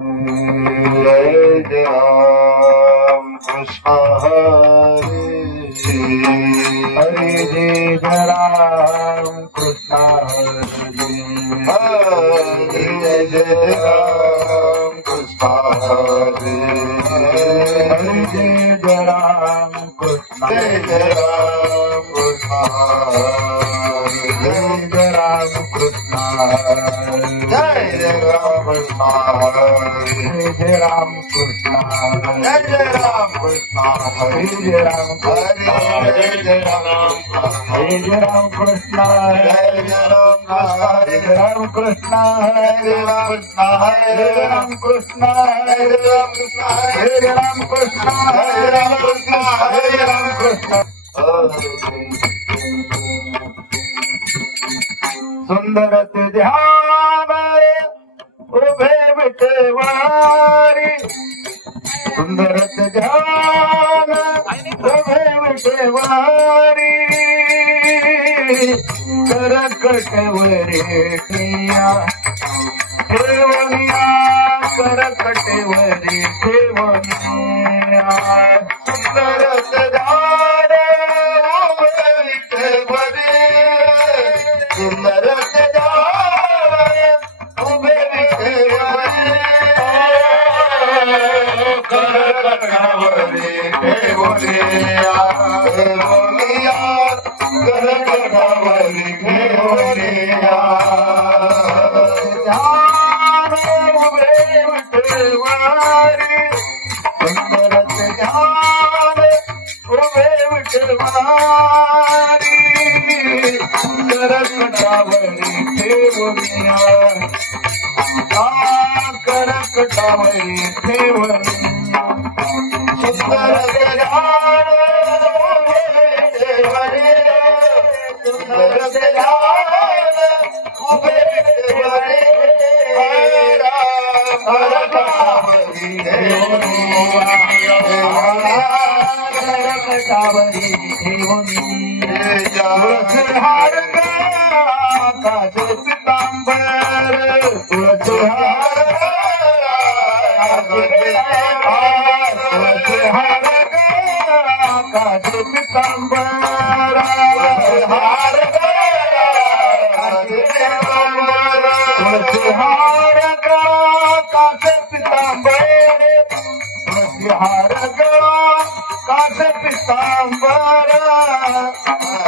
जय जय राम कृष्ण हरे हरे जय जय राम कृष्ण हरे जय जय राम कृष्ण हरे हरे जय जय राम कृष्ण जय जय राम कृष्ण जय जय राम कृष्ण जय जय राम कृष्ण जय जय राम कृष्ण जय जय राम कृष्ण जय जय राम कृष्ण जय जय राम जय जय राम कृष्ण जय जय राम कृष्ण जय जय राम कृष्ण हरे कृष्ण जय जय राम कृष्ण हरे राम कृष्ण जय जय राम कृष्ण सुंदर ते ध्यान उभे विठवारी सुंदर ते ध्यान उभे विठवारी करकटवरी ठेवनिया करकटवरी ठेवनिया सुंदर ध्यान विठ्ठवरी सुंदर ध्यान उभे विठ्ठवरी करकटवरी ठेवनिया ठेवनिया करकटवरी ठेवनिया ध्यान उभे विठवारी सुंदर ध्यान उभे विठवारी करकटावरी ठेवनिया करकटावरी ठेवनिया सुंदर ध्यान विठ्ठवरी सुंदर ध्यान उभे विठ्ठवरी करकटवरी करकटावरी ठेवनिया तुळसहार काचे पितांबर तुळसहार तुळसहार काचे पितांबर तुळसहार काचे पितांबर तुळसहार काचे पितांबर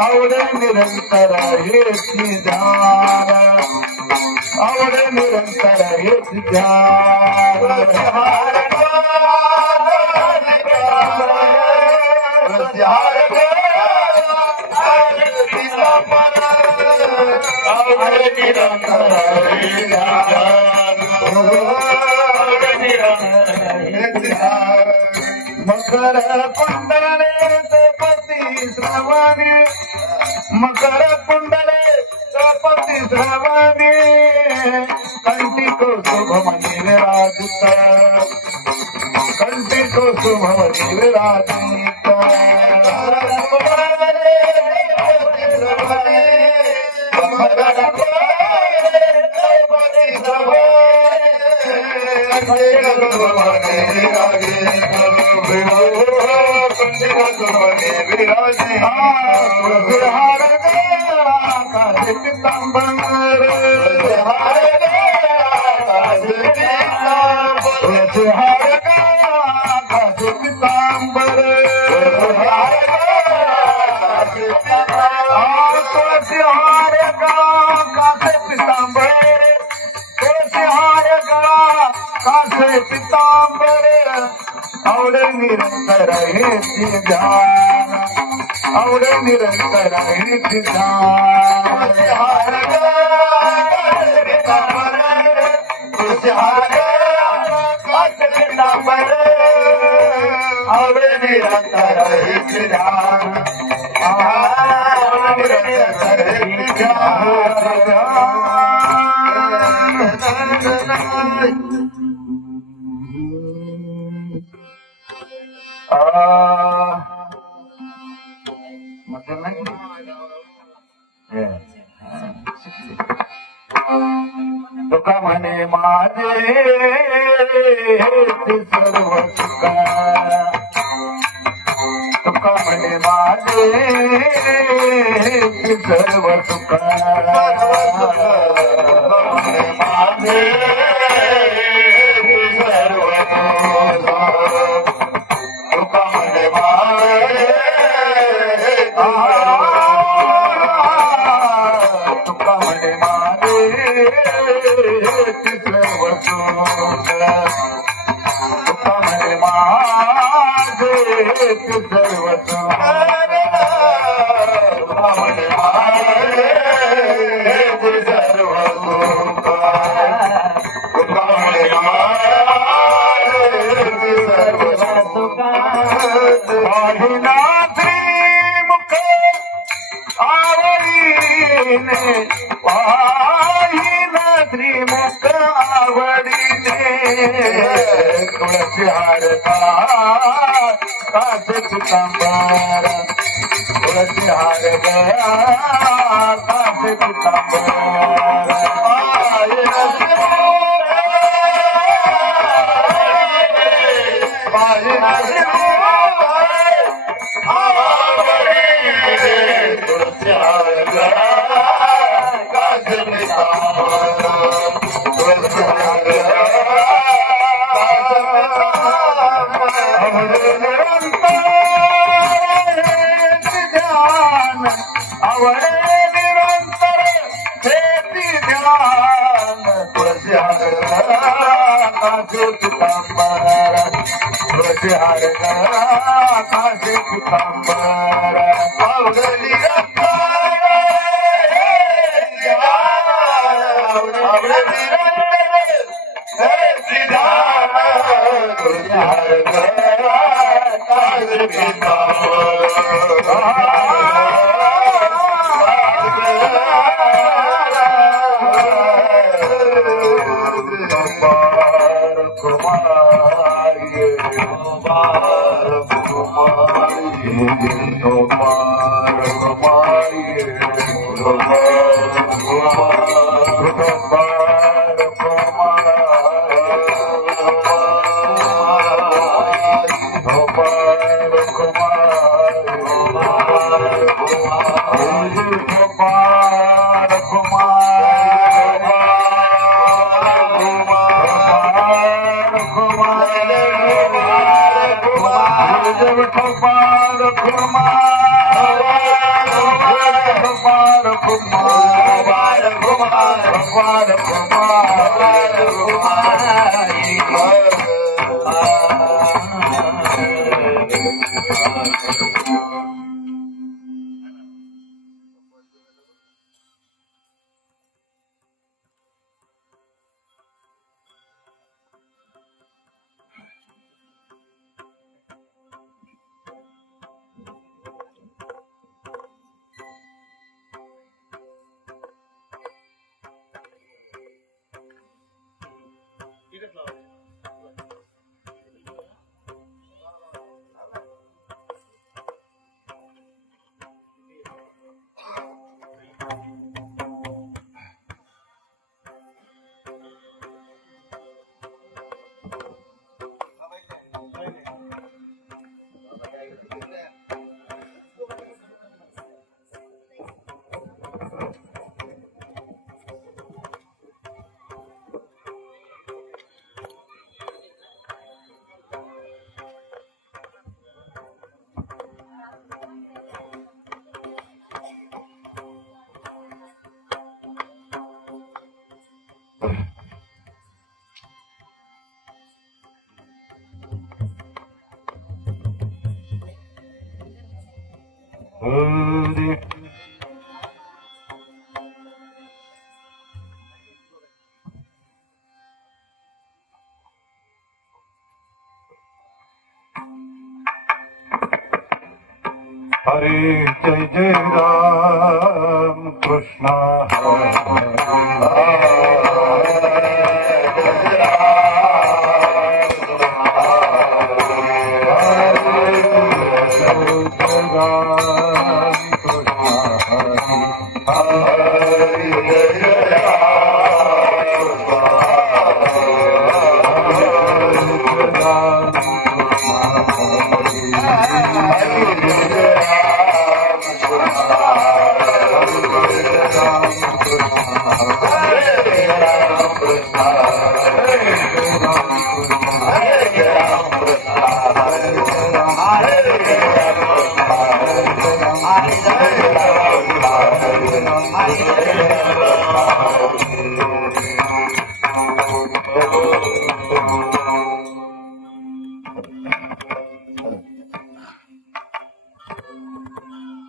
आवडे निरंतर हेची ध्यान आवडे निरंतर हेची ध्यान मकर कुंडले पती श्रवणी मकर कुंडले पती श्रवणी कंटिको शुभमणि विराजित कंटिको शुभमणि विराजित तुळसहार काचे पितांबर तुळसहार काचे पितांबर तुळसहार काचे पितांबर तुळसहार काचे पितांबर आवडे निरंतर हेची ध्यान आवडे निरंतर हेची ध्यान आवडे निरंतर हेची ध्यान आवडे निरंतर हेची ध्यान तुका म्हणे माझे सर्व सुखा तुका म्हणे माझे सर्व सुखा माझे सर्व तुका म्हणे माझे तुका म्हणे माझे सर्व सुख तुका म्हणे माझे सर्व सुख म्हणे माझे सर्व तुका म्हणे माझे सर्व पाहिना श्रीमुख आवडीने पाहिना श्रीमुख आवडीने तुळशी हारता कासे पितांबर तुळशी हार गया कासे पितांबर आवडे निरंतर हेती ध्यान तुळशी हार कासे पितांबर तुळशी हार कासे पितांबर आवडली हरे जय जय राम कृष्ण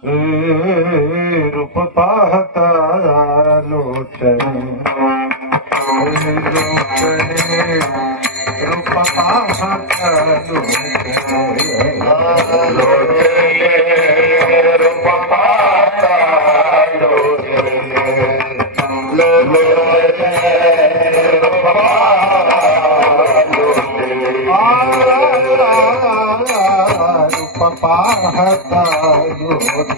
रूप पाहता लोचने लोचने रूप पाहता लोचने रूप पाहता लोचने रूप पाहता लोचने लोचने रूप पाहता लोचने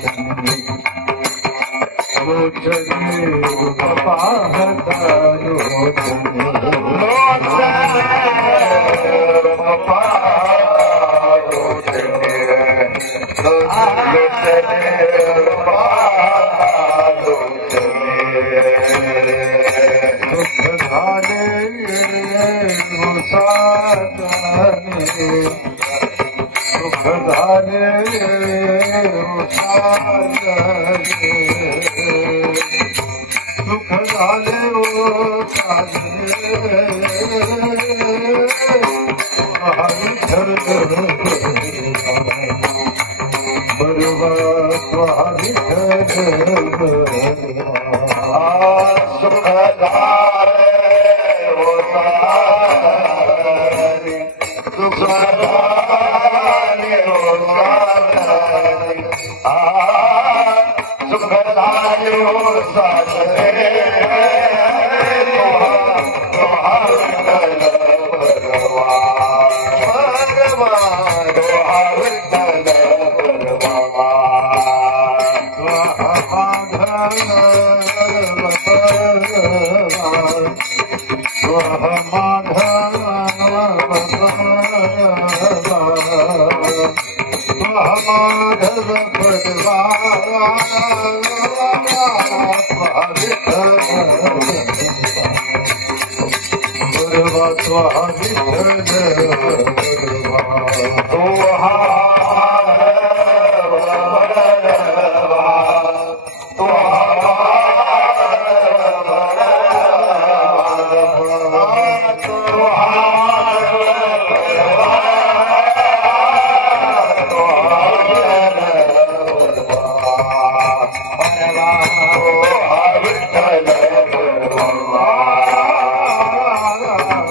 दुःख झाले साधने सुख झाले सुख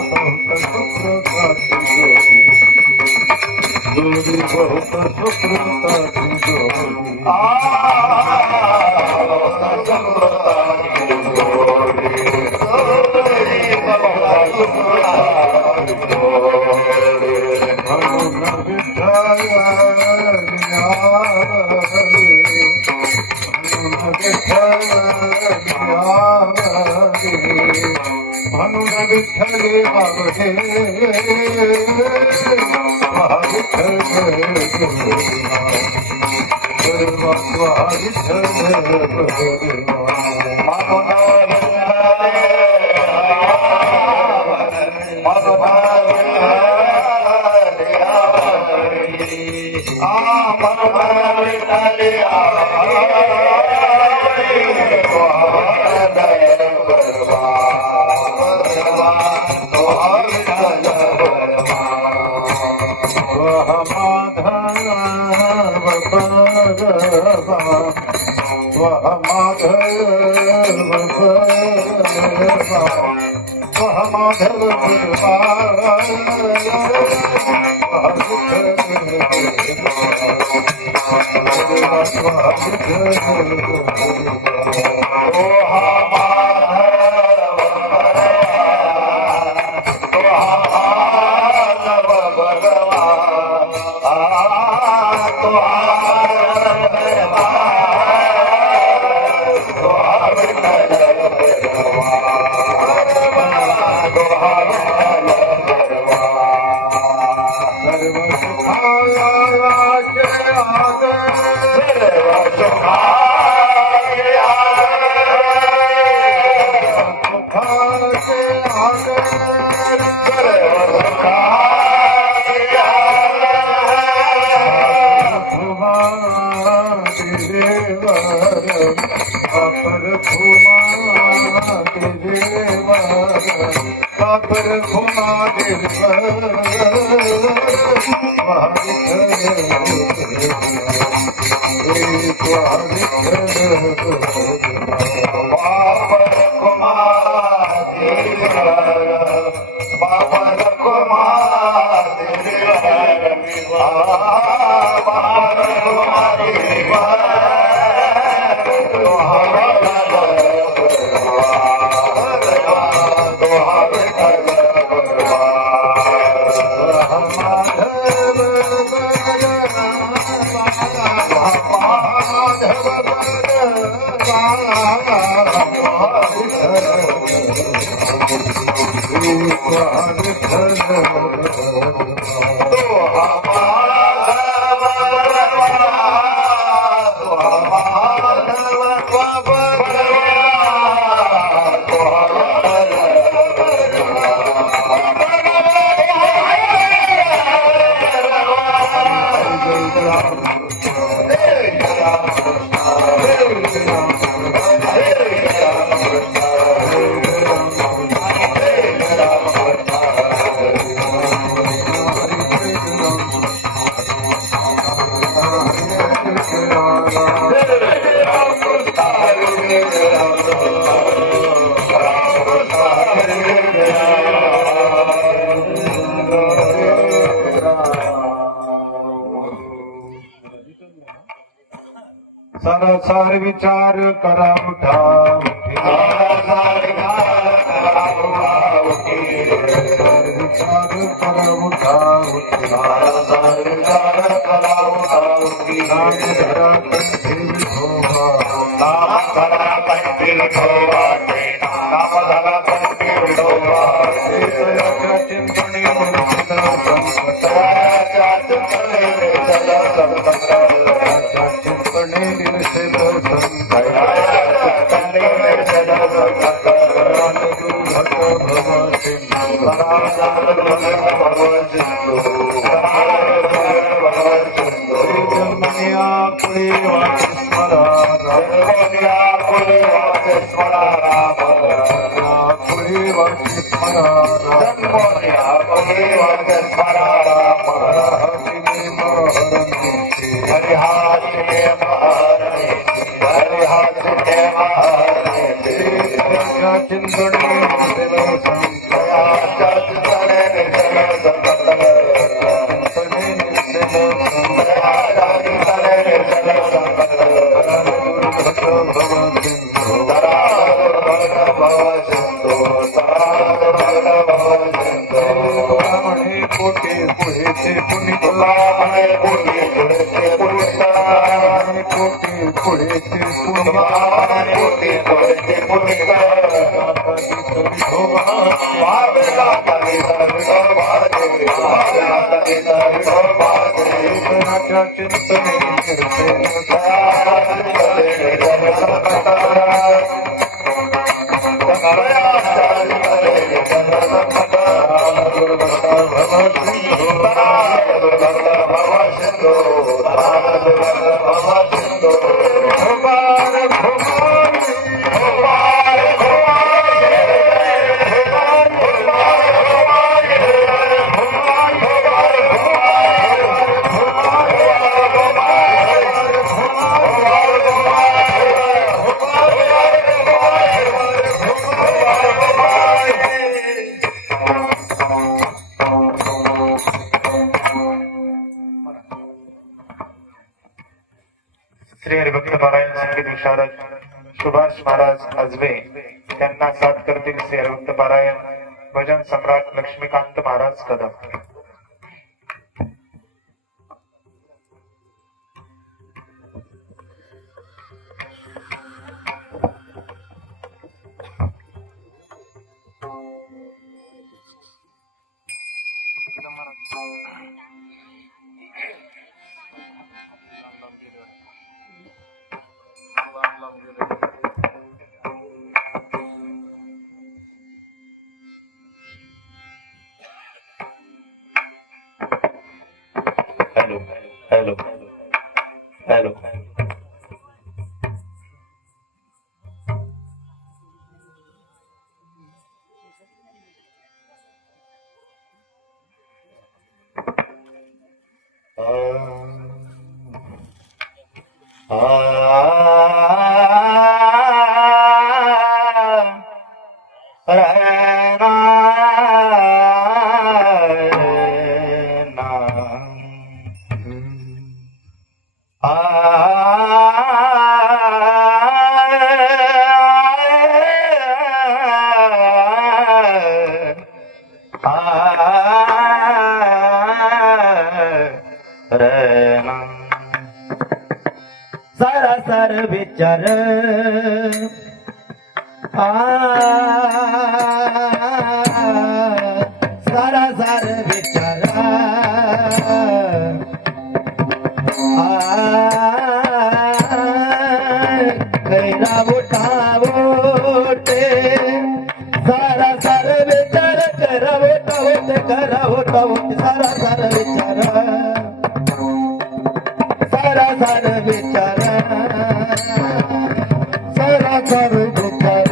झाले सार विचार करा उठा विचार करा उठा नाम धरा कंठी विठोबा एकयाच्या चिंतने मनुष्य चिंतने निर्षेध जन्मनिया कुळी वाच स्मरा कुळी वाच स्मरा चिंतने कोटी पुढे पुण्य कोटी पुढे चिंतने श्री हरिभक्त पारायण संगीत विशारद सुभाष महाराज आजबे त्यांना साथ करतील श्री हरिभक्त पारायण भजन सम्राट Laxmikant Maharaj Kadam. Hello, hello, hello. सारा सार विचार सारा सार विचार कैला उठावोटे सारा सार विचार करावोट सारा सार विचार सारा सार विचार सारा सार विचार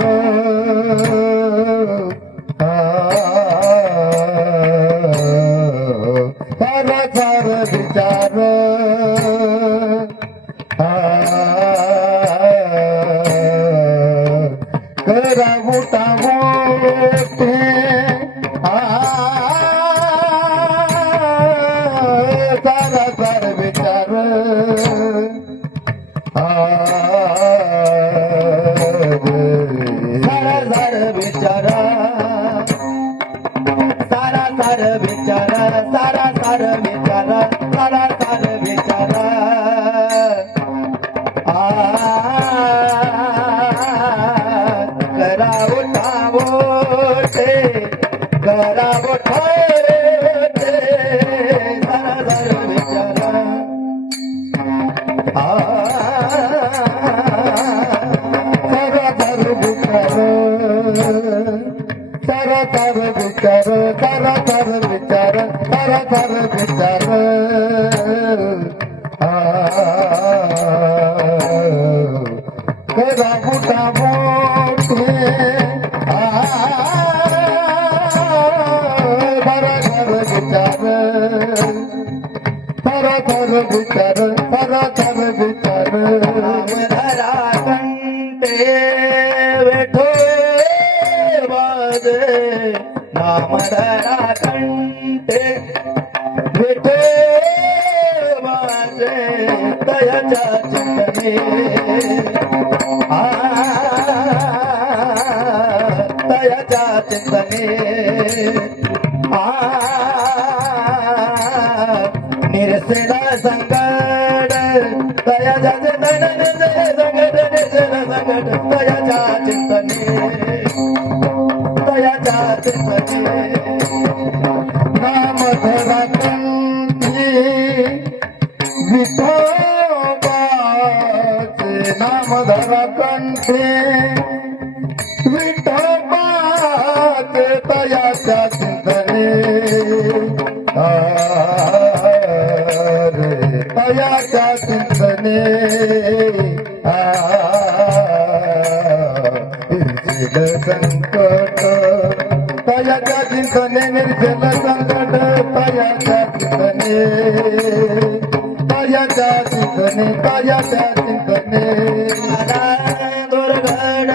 सारा सार विचार करा मोठा मोठे सारा सार विचार सारा सार विचार सारा सार विचार सारा सार विचार सारा सार विचार करा उठावोटे करा उठावोटे सारा सार विचार सारा सार विचार सारा सार विचार सारा सार विचार सारा सार विचार करा मोठा मोठे सारा सार विचार सारा सार विचार सारा सार विचार धरा कंटे बैठो वाजे नाम धरा कंटे बैठो वाजे दयाच्या चिंतने दयाच्या चिंतने निरसेला संकट दयाच्या चिंतने संकट निरसेला संकट दयाच्या चिंतने दयाच्या चिंतने नाम धरा कंठी विठोबाचे नाम धरा कंठी विठोबाचे दयाच्या चिंतने दयाच्या चिंतने संकट दयाच्या चिंतने निर्जल संकट दयाच्या चिंतने दयाच्या चिंतने दयाच्या चिंतने दुर्गण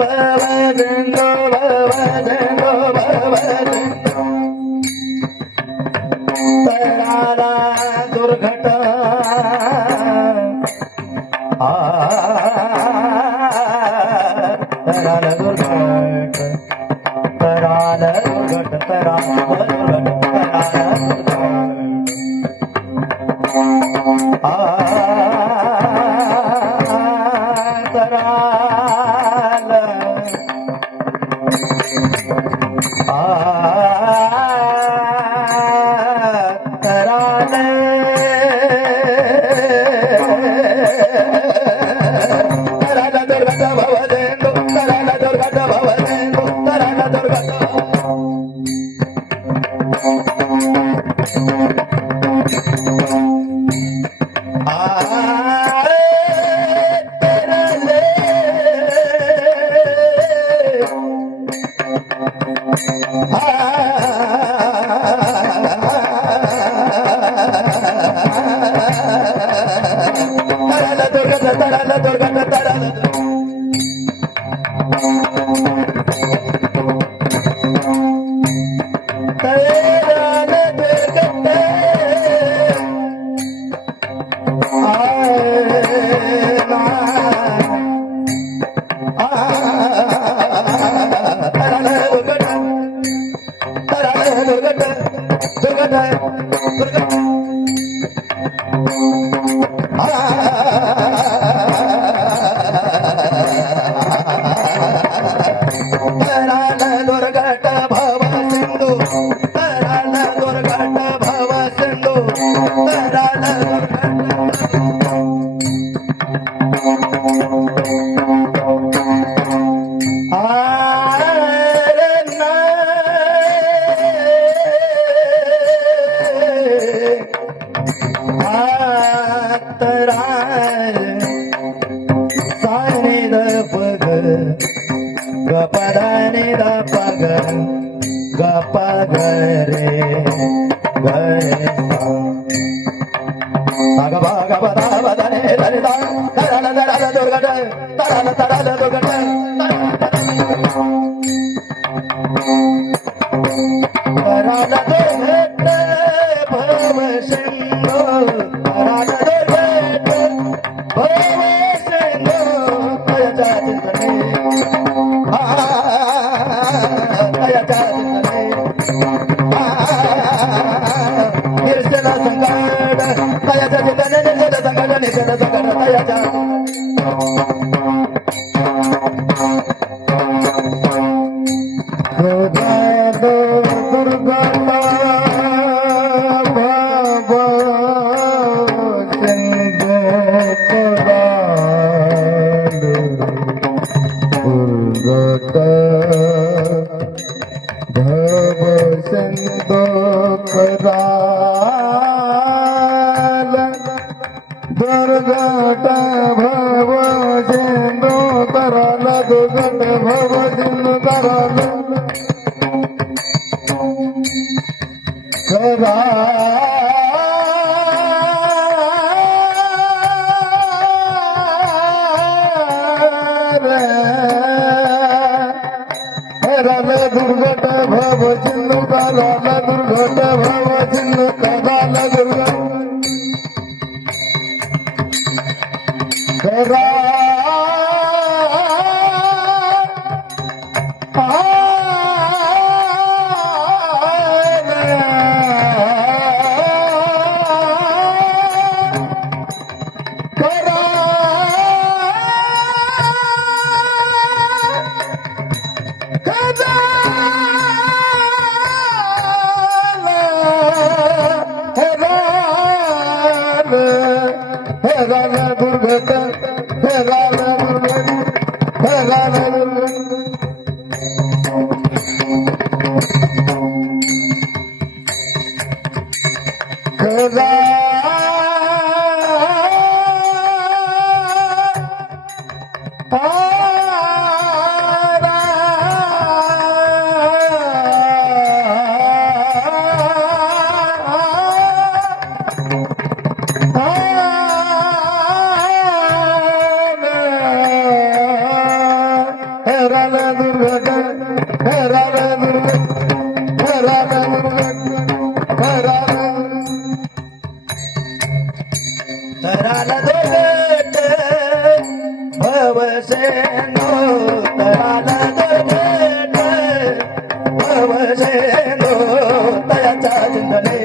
भवदिंदो भवदिंदो भवदिंदो तराला दुर्घट तराला दुर्घट तराला दुर्घट तराला दुर्घट तराला दुर्गा तराल दुर्गट भव सिंधू तराल दुर्गट भव सिंधू तराल गपदाने दा पग गप गरे गरे साग भाग बदा बदने दरिदा तराल तराल दुर्गट तराल तराल दुर्गट तराल दुर्गट भव सिंधू तराल दुर्गट भव सिंधू तया चिंतने दुर्गट भव सिंधू तराल दुर्गट भव सिंधू तराल तराल दुर्गट भव सिंधू तराल दुर्गट भव सिंधू तराल दुर्गट दुर्गट तराल दुर्गट भव सिंधू तराल दुर्गट भव सिंधू तयाचा चिंतने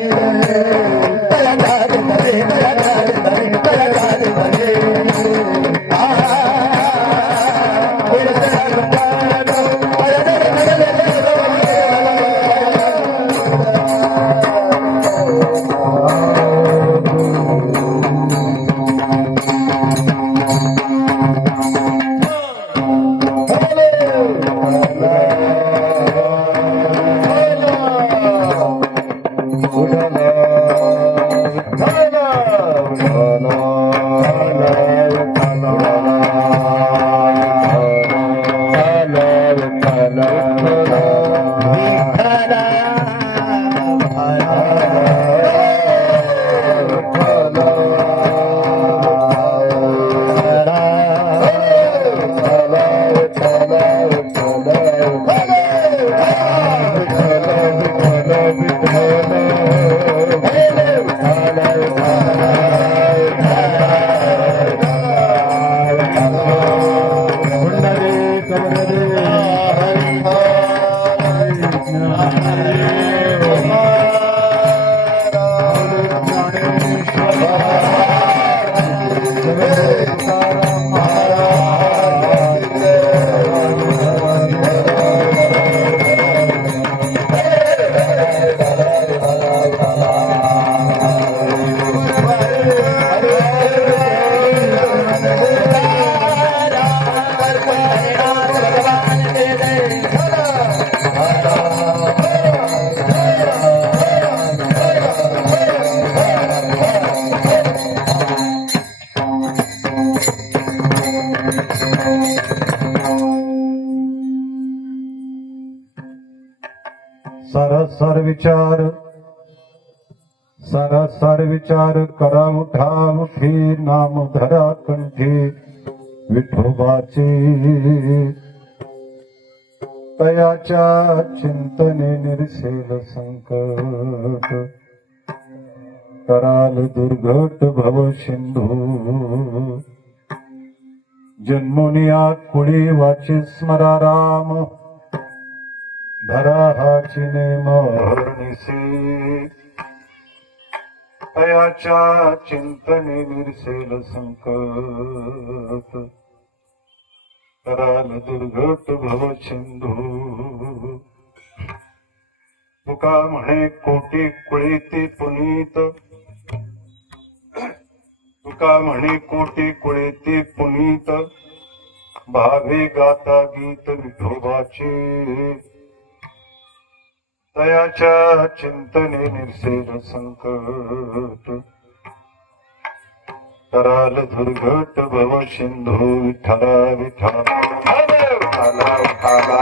तयाचा चिंतने तयाचा चिंतने तयाचा चिंतने विठ्ठल विचार सारासार विचार करा उठा उठी नाम धरा कंठी विठोबाचे तयाच्या चिंतने निरसेल संकट कराल दुर्घट भव सिंधू जन्मोनियात पुढे वाचे स्मरा राम धरा हाची नेम हरणिसे तयाच्या चिंतने निरसेल संकट कराल दुर्घट भव सिंधू तुका म्हणे कोटी कुळीती पुनीत तुका म्हणे कोटी कुळीती पुनीत भावे गाता गीत विठोबाचे तयाच्या चिंतने निरसेल संकट कराल दुर्घट भव सिंधू विठ्ठला विठ्ठला विठ्ठला विठ्ठला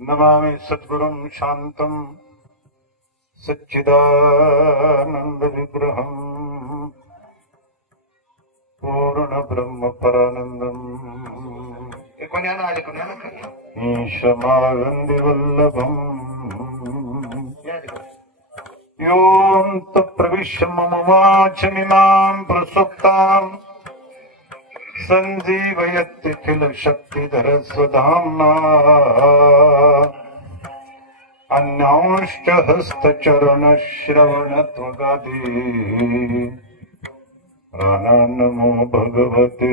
नमामि सद्गुरुं शान्तं सच्चिदानन्द विग्रहं पूर्ण ब्रह्म परानन्दम् ईशमानन्दि वल्लभम् योऽन्त प्रविश्य मम वाचमिमां प्रसुप्ताम् सञ्जीवयत्यखिल शक्तिधर स्वधाम्ना अन्यांश्च हस्तचरण श्रवण त्वगादि नमो भगवते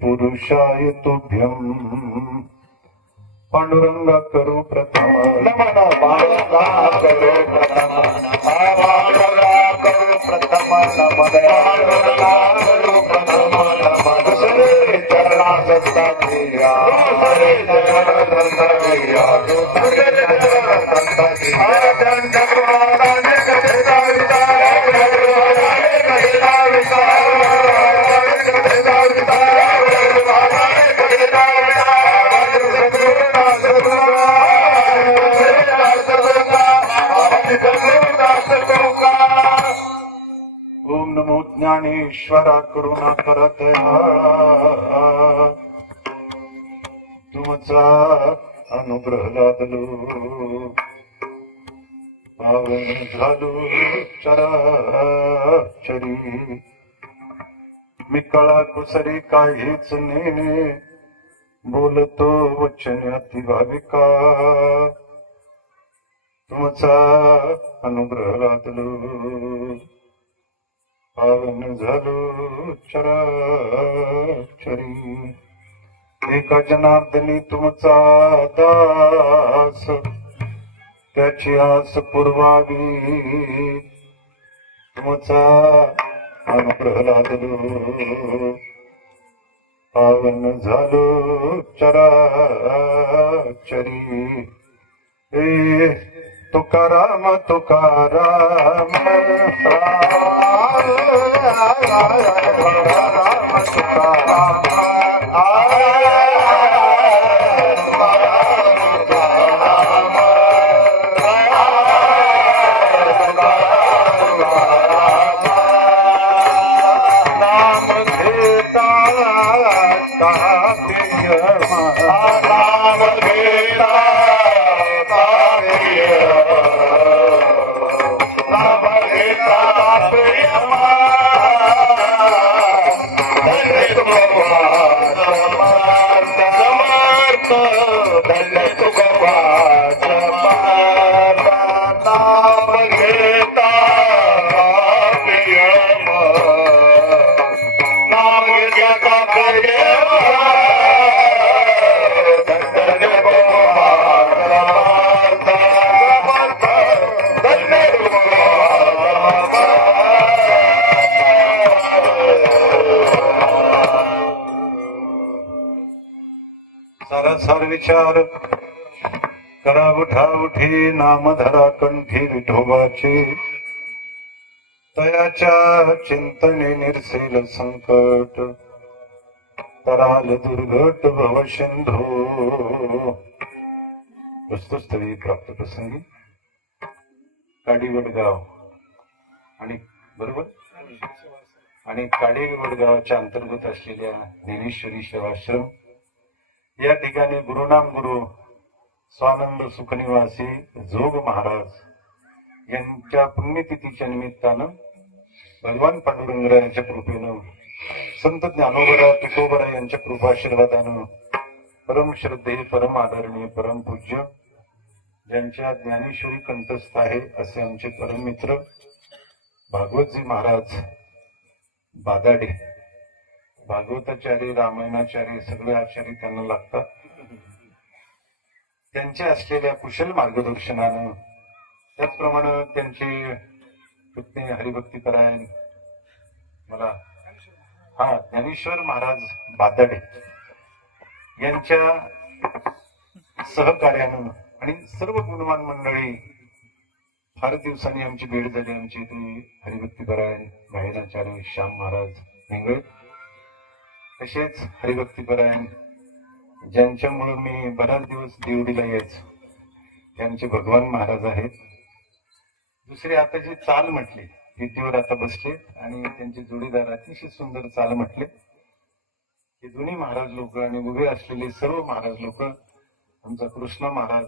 पुरुषाय तुभ्यम् पांडुरंग करो प्रथम नमन पांडुरंगा करो प्रथम पांडुरंगा करो प्रथम नमन पांडुरंगा करो प्रथम नमन सरे चरणा सत्ता किया सरे चरणा सत्ता किया सरे चरणा सत्ता किया आजन चक्रवाला ने कथा विचार चक्रवाला ने कथा विचार कथा विचार ओम नमो ज्ञानेश्वरा करुणा करत तुमचा अनुग्रह लादलो पावन झालो चराचरी मी कळा कुसरी काहीच नेणे बोलतो वचन अति भाविका तुमचा अनुग्रह लादलो पावन झालो चराचरी एका जनार्दनी तुमचा दास त्याची आस पुरवावी तुमचा अनुग्रह लादलो पावन झालो चराचरी ए तुकाराम तुकाराम नाम घेता नाम घेता सारासार विचार करा उठा उठी नाम धरा कंठी विठोबाची तयाच्या चिंतने निरसेल संकट तराल दुर्घट भव सिंधू वस्तुस्थळी प्राप्त प्रसंगी काडी वडगाव आणि बरोबर आणि काडी वडगावाच्या अंतर्गत असलेल्या ज्ञानेश्वरी सेवाश्रम या ठिकाणी गुरुनाम गुरु स्वानंद सुखनिवासी जोग महाराज यांच्या पुण्यतिथीच्या निमित्तानं भगवान पांडुरंगरायाच्या कृपेनं संत ज्ञानोबरा तुकोबरा यांच्या कृपाशीर्वादानं परम श्रद्धेय परम आदरणीय परम पूज्य ज्यांच्या ज्ञानेश्वरी कंठस्थ आहे असे आमचे परम मित्र भागवतजी महाराज बादाडे भागवताचार्य रामायणाचार्य सगळे आचार्य त्यांना लागतात त्यांच्या असलेल्या कुशल मार्गदर्शनानं त्याचप्रमाणे त्यांचे पत्नी हरिभक्तीपरायण मला ज्ञानेश्वर महाराज बादाडे यांच्या सहकार्यानं आणि सर्व गुणवान मंडळी फार दिवसांनी आमची भेट झाली आमची इथे हरिभक्तीपरायण गायनाचार्य श्याम महाराज हिंगळे तसेच हरिभक्तीपरायण ज्यांच्यामुळे मी बराच दिवस देवडीला यायचो त्यांचे भगवान महाराज आहेत दुसरे आता जी चाल म्हटली विटीवर आता बसले आणि त्यांचे जोडीदार अतिशय सुंदर चाल म्हटले हे दोन्ही महाराज लोक आणि उभे असलेले सर्व महाराज लोक आमचा कृष्ण महाराज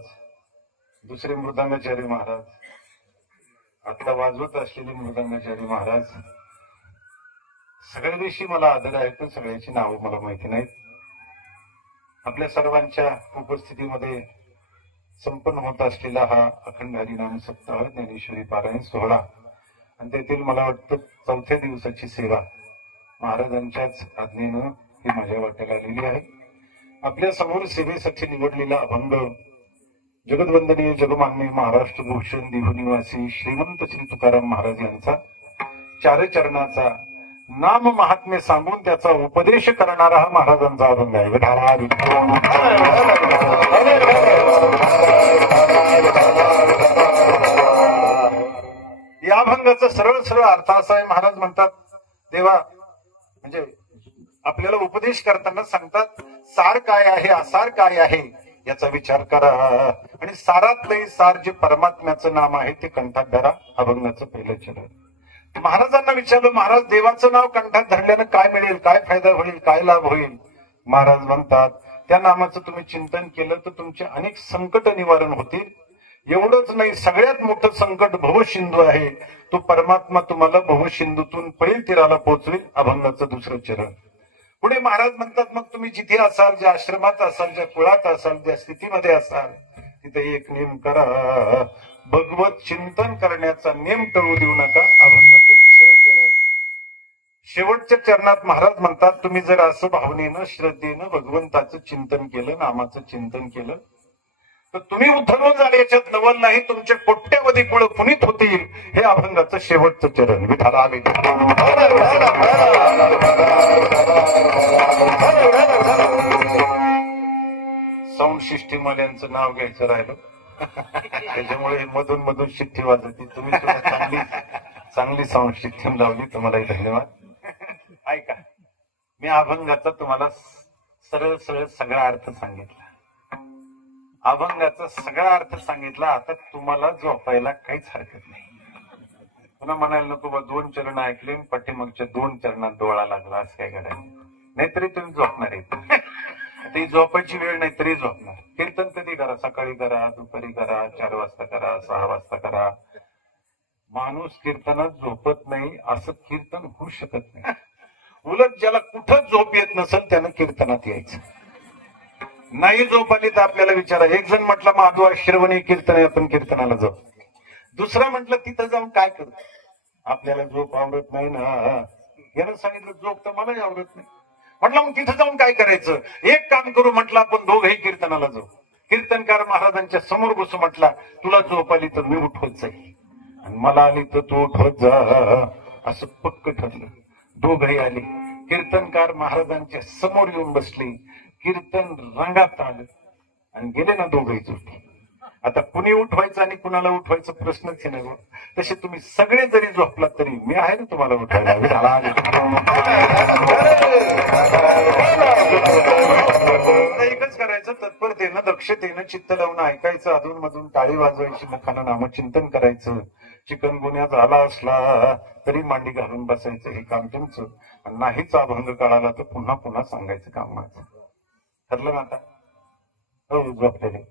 दुसरे मृदंगाचार्य महाराज आता वाजवत असलेले मृदंगाचार्य महाराज सगळ्याविषयी मला आदर आहे पण सगळ्याची नावं मला माहिती नाहीत आपल्या सर्वांच्या उपस्थितीमध्ये संपन्न होत असलेला हा अखंड हरिनाम सप्ताह ज्ञानेश्वरी पारायण सोहळा आणि त्यातील मला वाटतं 4थ्या दिवसाची सेवा महाराजांच्याच आज्ञेनं ही माझ्या वाट्याला आलेली आहे आपल्या समोर सेवेसाठी निवडलेला अभंग जगदवंदनीय जगमान्य महाराष्ट्र भूषण देहनिवासी श्रीमंत श्री तुकाराम महाराज यांचा चारचरणाचा नाम महात्म्य सांगून त्याचा उपदेश करणारा हा महाराजांचा अभंग आहे या अभंगाचा सरळ सरळ अर्थ असा आहे महाराज म्हणतात देवा म्हणजे आपल्याला उपदेश करताना सांगतात सार काय आहे असार काय आहे याचा विचार करा आणि सारातलंही सार जे परमात्म्याचं नाम आहे ते कंठात धरा अभंगाचं पहिलं चरण महाराजांना विचारलं महाराज देवाचं नाव कंठात धरल्यानं काय मिळेल काय फायदा होईल काय लाभ होईल महाराज म्हणतात त्या नामाचं तुम्ही चिंतन केलं तर तुमचे अनेक संकट निवारण होतील एवढंच नाही सगळ्यात मोठं संकट भवसिंधू आहे तो परमात्मा तुम्हाला भवसिंधूतून पैल तीराला पोहोचवेल अभंगाचं दुसरं चरण पुढे महाराज म्हणतात मग तुम्ही जिथे असाल ज्या आश्रमात असाल ज्या कुळात असाल ज्या स्थितीमध्ये असाल तिथे एक नेम करा भगवत चिंतन करण्याचा नेम टळू देऊ नका अभंगाचं तिसरं चरण शेवटच्या चरणात महाराज म्हणतात, तुम्ही जर असं भावनेनं श्रद्धेनं भगवंताचं चिंतन केलं, नामाचं चिंतन केलं, तर तुम्ही उद्धरून झाले, याच्यात नवल नाही. तुमचे कोट्यावधी कुळ पुनीत होतील. हे अभंगाचं शेवटचं चरण. विठाला आले साऊंड सिस्टीम वाल्यांचं नाव घ्यायचं राहिलं, त्याच्यामुळे मधून मधून शिट्टी वाजवती. तुम्ही सुद्धा चांगली साऊंड सिस्टीम लावली, तुम्हालाही धन्यवाद. ऐका, मी अभंगाचा तुम्हाला सरळ सरळ सगळा अर्थ सांगितला. अभंगाचा सगळा अर्थ सांगितला. आता तुम्हाला झोपायला काहीच हरकत नाही. पुन्हा म्हणायला नको बा 2 चरण ऐकले, पाठीमागच्या 2 चरणात डोळा लागला, असं काय घडायला. नाहीतरी तुम्ही झोपणार आहे. ती झोपायची वेळ नाही तरी झोपणार. कीर्तन कधी करा, सकाळी करा, दुपारी करा, 4 वाजता करा, 6 वाजता करा. माणूस कीर्तनात झोपत नाही असं कीर्तन होऊ शकत नाही. उलट ज्याला कुठं झोप येत नसेल त्यानं कीर्तनात यायचं. नाही झोप आली तर आपल्याला विचारा. एक जण म्हटलं माधवा श्रवणी कीर्तन आहे, आपण कीर्तनाला जाऊ. दुसरा म्हटलं तिथं जाऊन काय करू, आपल्याला झोप आवडत नाही ना. यानं सांगितलं झोप तर मलाही आवडत नाही. म्हटलं मग तिथं जाऊन काय करायचं. एक काम करू म्हटलं, आपण दोघंही कीर्तनाला जाऊ. कीर्तनकार महाराजांच्या समोर बसू. म्हटला तुला झोप आली तर मी उठवत जाईल आणि मला आली तर तू उठवत जा. असं पक्क ठरलं. दोघंही आले. कीर्तनकार महाराजांच्या समोर येऊन बसले. कीर्तन रंगात आलं आणि गेले ना दोघंही झोपी. आता कुणी उठवायचं आणि कुणाला उठवायचं प्रश्नच नाही. तसे तुम्ही सगळे जरी झोपलात तरी मी आहे ना तुम्हाला उठवायला. एकच करायचं, तत्परतेनं दक्षतेनं चित्त लावून ऐकायचं, अधून मधून टाळी वाजवायची, मुखानं नामचिंतन करायचं. चिकनगुन्या झाला असला तरी मांडी घालून बसायचं. हे काम तुमचं. आणि नाहीच अभंग कळाला तर पुन्हा पुन्हा सांगायचं काम माझं. ठरलं ना आता. हो झोपलेले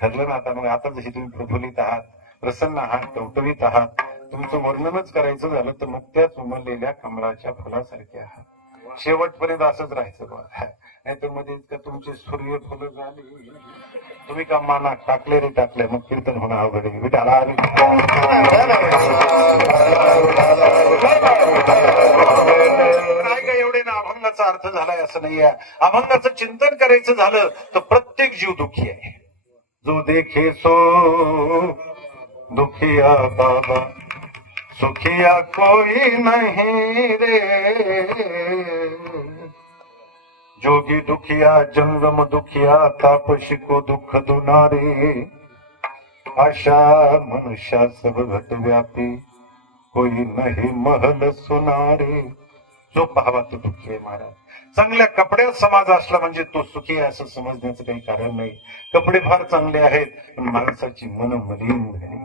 ठरलं ना आता. मग आता जशी तुम्ही प्रफुल्लित आहात, प्रसन्न आहात, टवटवीत आहात, तुमचं वर्णनच करायचं झालं तर नुकत्याच उमललेल्या कमळाच्या फुलासारखे आहात. शेवटपर्यंत असंच राहायचं बघा. नाही तर मध्ये का तुमचे सूर्य फुलं झाले, तुम्ही का माना टाकले रे टाकले, मग कीर्तन होणं अवघड आहे. विठाला काय एवढे ना अभंगाचा अर्थ झालाय असं नाहीये. अभंगाचं चिंतन करायचं झालं तर प्रत्येक जीव दुःखी आहे. जो देखे सो दुखिया बाबा, सुखिया कोई नहीं रे. जोगी दुखिया जंगम दुखिया, तापसी को दुख दुनारे. आशा मनुष्या सब घट व्यापी, कोई नहीं महल सुनारे. जो पाहावा तो दुःखी आहे महाराज. चांगल्या कपड्यात समाज असला म्हणजे तो सुखी आहे असं समजण्याचं काही कारण नाही. कपडे फार चांगले आहेत पण माणसाची मन मलिन झाली.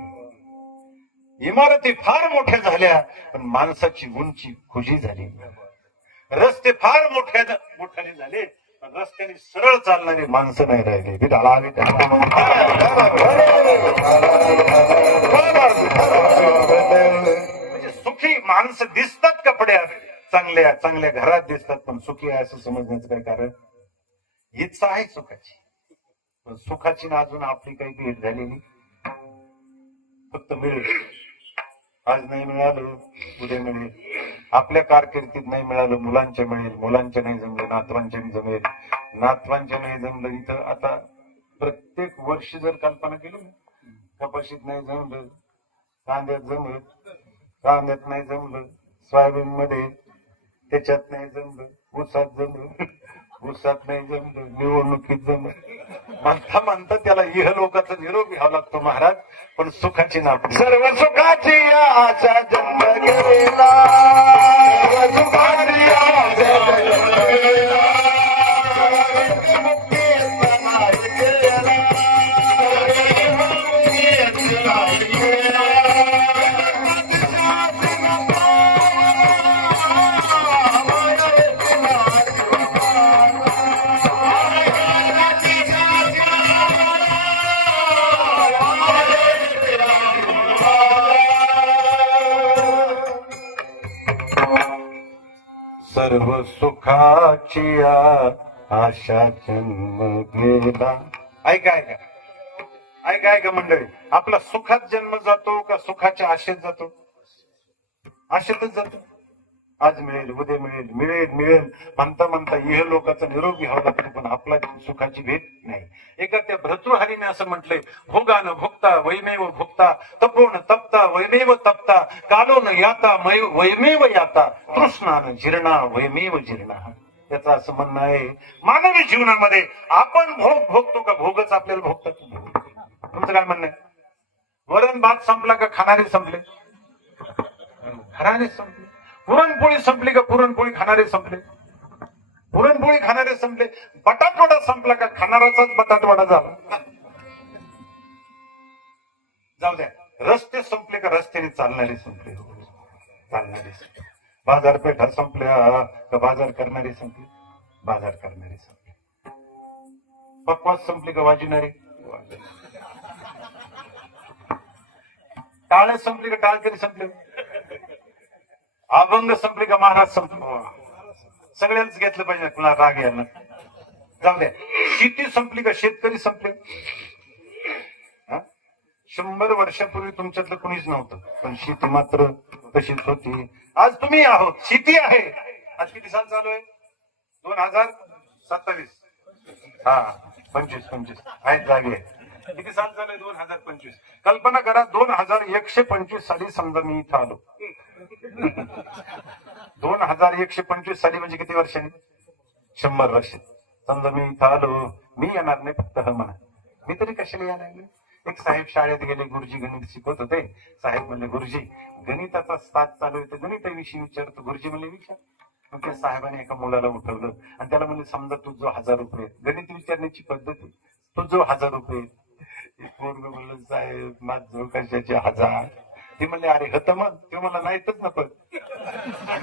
इमारती फार मोठ्या झाल्या पण माणसाची उंची खुजी झाली. रस्ते फार मोठ्याने झाले पण रस्त्याने सरळ चालणारी माणसं नाही राहिली. म्हणजे सुखी माणसं दिसतात कपड्यात, चांगल्या चांगल्या घरात दिसतात पण सुखी आहे असं समजण्याचं काही कारण. इच्छा आहे सुखाची पण सुखाची ना अजून आपली काही भेट झालेली. फक्त मिळेल, आज नाही मिळालं उद्या मिळेल. आपल्या कारकिर्दीत नाही मिळालं मुलांच्या मिळेल, मुलांच्या नाही जमलं नातवांच्या जमेल, नातवांच्या नाही जमलं. इथं आता प्रत्येक वर्षी जर कल्पना केली ना, कपाशीत नाही जमलं, कांद्यात जमलं, कांद्यात नाही जमलं, सोयाबीन मध्ये त्याच्यात नाही जमलं, ऊसात जमलं, ऊसात नाही जमलं, निवडणुकीत जमलं. म्हणता म्हणता त्याला इहलोकाचा निरोप घ्यावा लागतो महाराज. पण सुखाची नापी सर्व सुखाची आशा जन्म गेला, सर्व सुखाची आशा जन्म गेला. मुक्तीचा नाही गेला, मुक्तीचा नाही गेला. सर्व सुखाची आशा जन्म गेला. ऐका ऐका ऐका ऐका मंडळी, आपला सुखात जन्म जातो का सुखाच्या आशेत जातो? आशेतच जातो. आज मिळेल, उद्या मिळेल, मिळेल मिळेल म्हणता म्हणता इह लोकांचा निरोप घ्यावा लागतो, पण आपला सुखाची भेट नाही. एका त्या भर्तृहरीने असं म्हटलंय, भोगान भुक्ता वैमेव भुक्ता, तपोन तप्ता वैमेव तप्ता, कालोन याता वैमेव याता, तृष्णान जीर्णा वैमेव जीर्णा. त्याचं असं म्हणणं आहे, मानवी जीवनामध्ये आपण भोग भोगतो का भोगच आपल्याला भोगतात? तुमचं काय म्हणणं आहे? वरण भात संपला का खाणारे संपले? खाणारे संपले. पुरणपोळी संपली का पुरणपोळी खाणारे संपले? पुरणपोळी खाणारे संपले. बटाटवडा संपला का खाणाराचाच बटाटवडा झाला? जाऊ द्या. रस्ते संपले का रस्त्याने चालणारे संपले? चालणारे संपले. बाजारपेठा संपल्या का बाजार करणारे संपले? बाजार करणारे संपले. पक्वास संपले का वाजणारे? टाळ संपली का टाळकरी संपले? अभंग संपले का महाराज संपले? सगळ्यांच घेतलं पाहिजे, कुणा राग यायला. जाऊ द्या. शेती संपली का शेतकरी संपले? 100 वर्षापूर्वी तुमच्यातलं कुणीच नव्हतं, पण शेती मात्र तशीच होती. आज तुम्ही आहोत, शेती आहे. आज किती साल चालू आहे? 2027. हा, 25 आहेत जागे. किती साल चालू आहे? 2025. कल्पना करा, 2125 साली समजा मी इथं आलो. 2125 साली म्हणजे किती वर्षांनी? 100 वर्ष. समजा मी इथं आलो, मी येणार नाही, फक्त म्हणा. मी तरी कशाला येणार नाही? एक साहेब शाळेत गेले, गुरुजी गणित शिकवत होते. साहेब म्हणले, गुरुजी गणिताचा तास चालू आहे, गणिताविषयी विचारतो. गुरुजी म्हणले, विचार. मग त्या साहेबाने एका मुलाला उठवलं आणि त्याला म्हणले, समजा तू जो 1000 रुपये, गणित विचारण्याची पद्धती, तो जो 1000 रुपये. पोरग म्हणलं, साहेब माझं कशाचे 1000? ते म्हणले, अरे हत मग. ते मला नाहीतच नको.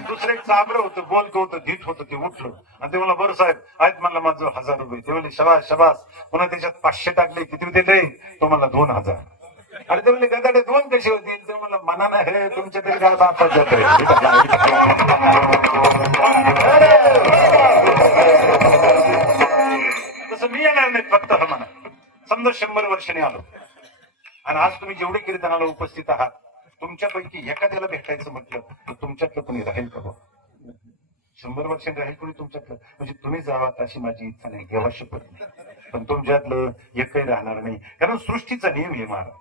दुसरं एक चाबडं होतं, बोलकं होतं, धीट होतं, ते उठलं आणि ते मला, बरं साहेब आहेत म्हणलं माझं 1000 रुपये. ते म्हणले, शबास शबास. पुन्हा त्याच्यात 500 टाकले. किती दिले? तो मला 2000. अरे ते म्हणले, गदाडे 2 कसे होतील? ते मला मना नाही, तुमच्या तरी काय बापाच्या तरी. तसं मी येणार नाही, फक्त हा म्हणा. समजा 100 वर्षांनी आलो आणि आज तुम्ही जेवढे कीर्तनाला उपस्थित आहात, तुमच्यापैकी एखाद्याला भेटायचं म्हटलं तर तुमच्यातलं कोणी राहील का? 100 वर्षांनी राहील कोणी तुमच्यातलं? म्हणजे तुम्ही जावात अशी माझी इच्छा नाही, घेवा शपथ नाही. पण तुमच्यातलं एकही राहणार नाही, कारण सृष्टीचा नियम हे महाराज.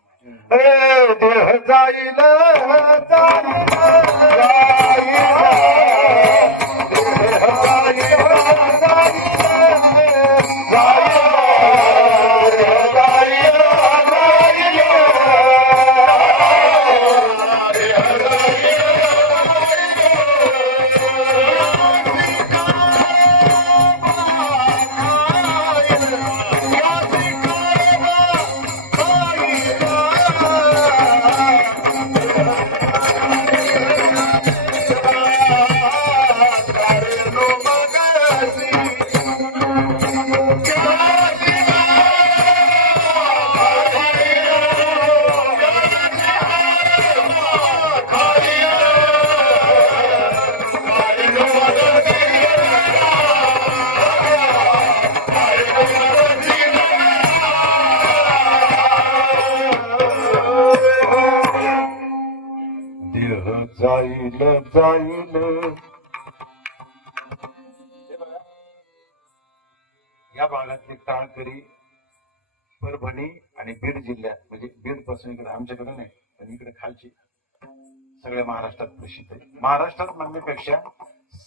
देह जाईल जाईल. या भागातले टाळकरी परभणी आणि बीड जिल्ह्यात, म्हणजे बीड पासून इकडे आमच्याकडे नाही, पण इकडे खालची सगळ्या महाराष्ट्रात प्रसिद्ध आहे. महाराष्ट्रात म्हणण्यापेक्षा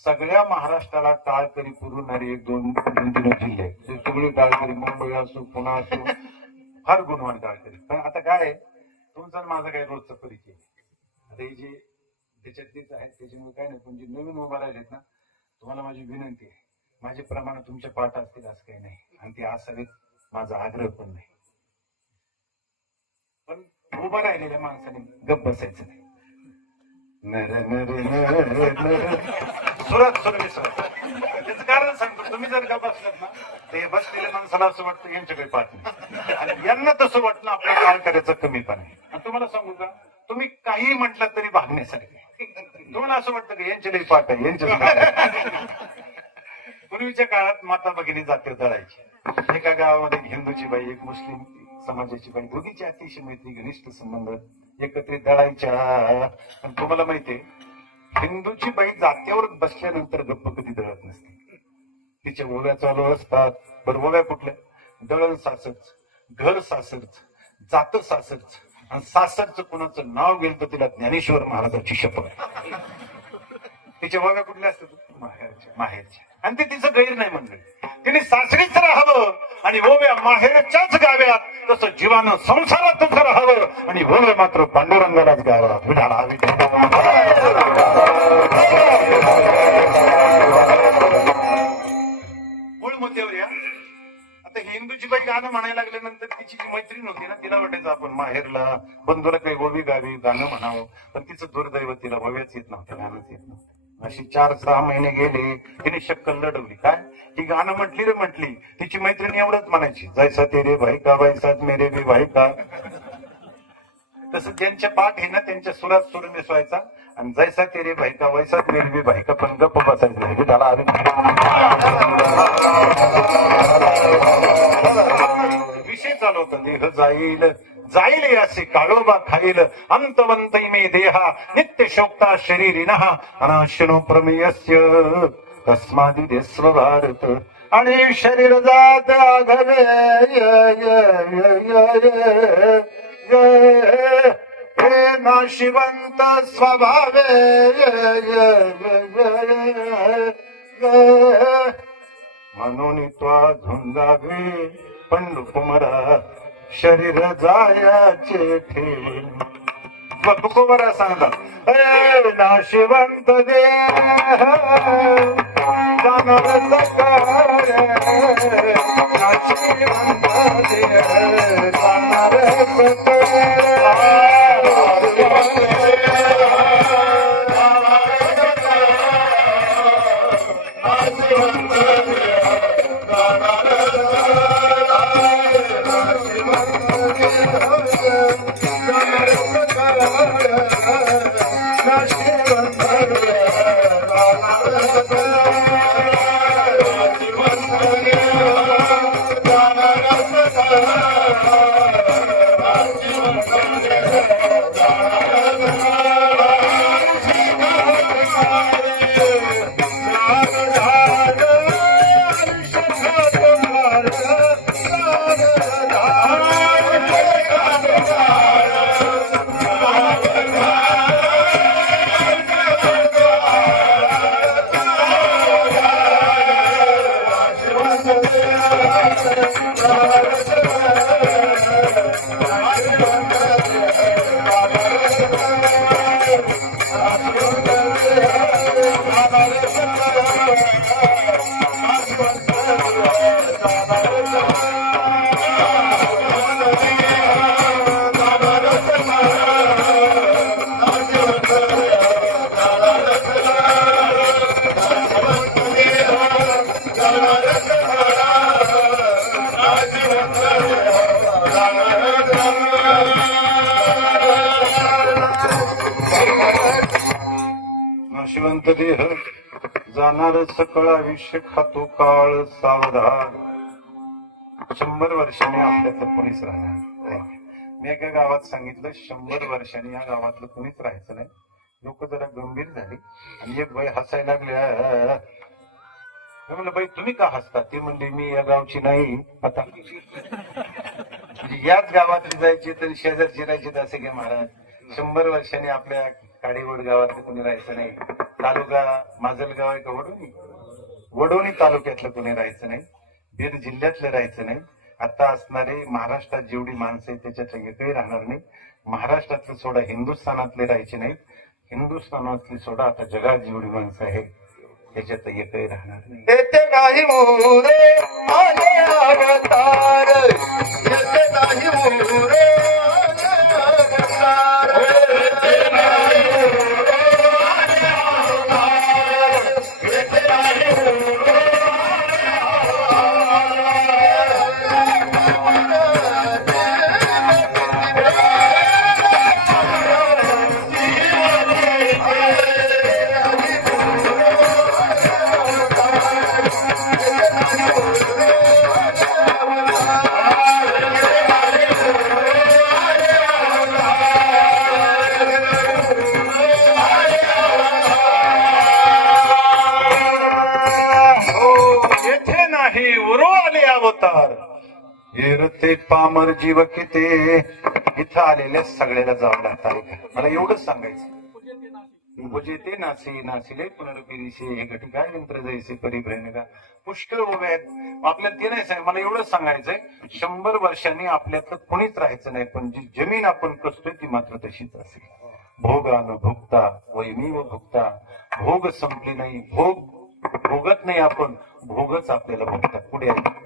सगळ्या महाराष्ट्राला टाळकरी पुरवणारे 1-2-3 जिल्हे आहेत. सगळे टाळकरी, मुंबई असो, पुणे असो, फार गुणवान टाळकरी. पण आता काय आहे, तुमचा माझा काही रोजचा परिचय. आता हे जे त्याच्यातलेच आहेत, त्याच्यामुळे काय नाही. पण जे नवीन उभा राहिलेत ना, तुम्हाला माझी विनंती आहे, माझे प्रमाण तुमच्या पाठ असतील असं काही नाही, आणि ते असावेत माझा आग्रह पण नाही. पण उभा राहिलेल्या माणसाने गप्प बसायचं नाही. सुरात सुर विसरत. त्याचं कारण सांगतो, तुम्ही जर का बसलात ना, ते बसलेल्या माणसाला असं वाटतं यांच्याकडे पाठ नाही, आणि यांना तसं वाटणं आपल्या काळ करायचं कमीपण आहे. आणि तुम्हाला सांगू का, तुम्ही काही म्हटलं तरी भागण्यासारखे. तुम्हाला असं वाटतं की यांच्या लई पाठ आहे, यांच्या. पूर्वीच्या काळात माता भगिनी जाते दळायची. एका गावामध्ये एक हिंदूची बाई, एक मुस्लिम समाजाची बाई, दोघीची अतिशय मैत्री, घनिष्ठ संबंध, एकत्रित दळायच्या. पण तुम्हाला माहितीये, हिंदूची बाई जात्यावर बसल्यानंतर गप्प कधी दळत नसते. तिच्या ओव्या चालू असतात. बरं ओव्या कुठल्या? दळण सासरच, घर सासरच, जात सासरच, आणि सासरचं कुणाचं नाव गेलं तर तिला ज्ञानेश्वर महाराजांची शपथ. तिच्या ओव्या कुठल्या असतात? माहेरच्या. आणि ते तिचं गैर नाही म्हणलं. तिने सासरीच राहावं आणि ओव्या माहेरच्याच गाव्यात, तसं जीवानं संसारातच राहावं आणि ओव्या मात्र पांडुरंगालाच गावात. मूळ मुद्द्यावर या. आता हिंदूची बाई गाणं म्हणायला लागल्यानंतर तिची जी मैत्रीण होती ना, तिला वाटायचं आपण माहेरला बंधूला काही ओवी गावी गाणं म्हणावं, पण तिचं दुर्दैव, तिला ओव्याच येत नव्हतं, गाणंच येत नव्हतं. अशी 4-6 महिने गेले. तिने शक्कल लढवली. काय ही गाणं म्हटली रे म्हटली. तिची मैत्रिणी एवढंच म्हणायची, जैसा तेरे भाई का वैसाच मेरे भी भाई का. तसं ज्यांच्या पाठ आहे ना त्यांच्या सुरात सूर मिसवायचा आणि जैसा तेरे भाई का वैसाच मेरे भी भाई का, पण गप्प बसायचं. त्याला विषय चालू होता. देह जाईल जाईल असे काळोबा खाईल, अंतवंत मे देहा नित्य शोक्ता शरीरिनः अनाशनो प्रमेयस्य तस्मादि देस्व भारत. आणि शरीर जात आघवे हे नाशिवंत स्वभावे म्हणून त्वा झुंजावे पंडू कुमारा शरीर जायाचे ठेवे. तुकोबरा सांगतात, अरे नाशिवंत देह जाणव सकार, नाशिवंत देह जाणार नाशिवंत देह जाणार सकळ आयुष्य खातो काळ सावधान. 100 वर्षांनी आपल्यातलं कोणीच राहणार. मी एका गावात सांगितलं 100 वर्षांनी या गावातलं कोणीच राहायचं नाही. लोक जरा गंभीर झाली आणि एक बाई हसायला लागल्या. म्हणलं बाई तुम्ही का हसता? ती म्हणली मी या गावची नाही. आता याच गावातली जायची तर शेजारची राहायची असे घे महाराज. 100 वर्षांनी आपल्या काडीवड गावातलं कोणी राहायचं नाही. तालुका माजलगाव आहे का वडोणी, वडोणी तालुक्यातलं कोणी राहायचं नाही. बीड जिल्ह्यातलं राहायचं नाही. आता असणारे महाराष्ट्रात जेवढी माणसं आहेत त्याच्यात एकही राहणार नाही. महाराष्ट्रातलं सोडा हिंदुस्थानातले राहायचे नाहीत. हिंदुस्थानातली सोडा आता जगात जेवढी माणसं आहेत त्याच्यात एकही राहणार नाही. येते नाही मोरे आले अवतार, येते नाही मोरे आले अवतार, येते नाही मोरे आले अवतार, येते नाही मोरे नाही उरो आले अवतार. हेरते पामर जीव किती इथं आलेल्या सगळ्याला जावं लागतं. मला एवढंच सांगायचं. उपजेते नासे नासिले पुनर्पिरीसे हे घटी काय यंत्र जैसे परिभ्रमण का. पुष्कळ उभे आहेत आपल्याला ते नाही सांग. मला एवढंच सांगायचंय 100 वर्षांनी आपल्यातलं कोणीच राहायचं नाही, पण जी जमीन आपण कसतोय ती मात्र तशीच असेल. भोगान भुगता वैमीव भुगता. भोग संपली नाही, भोगत नाही आपण, भोगच आपल्याला भोगतात. पुढे आहे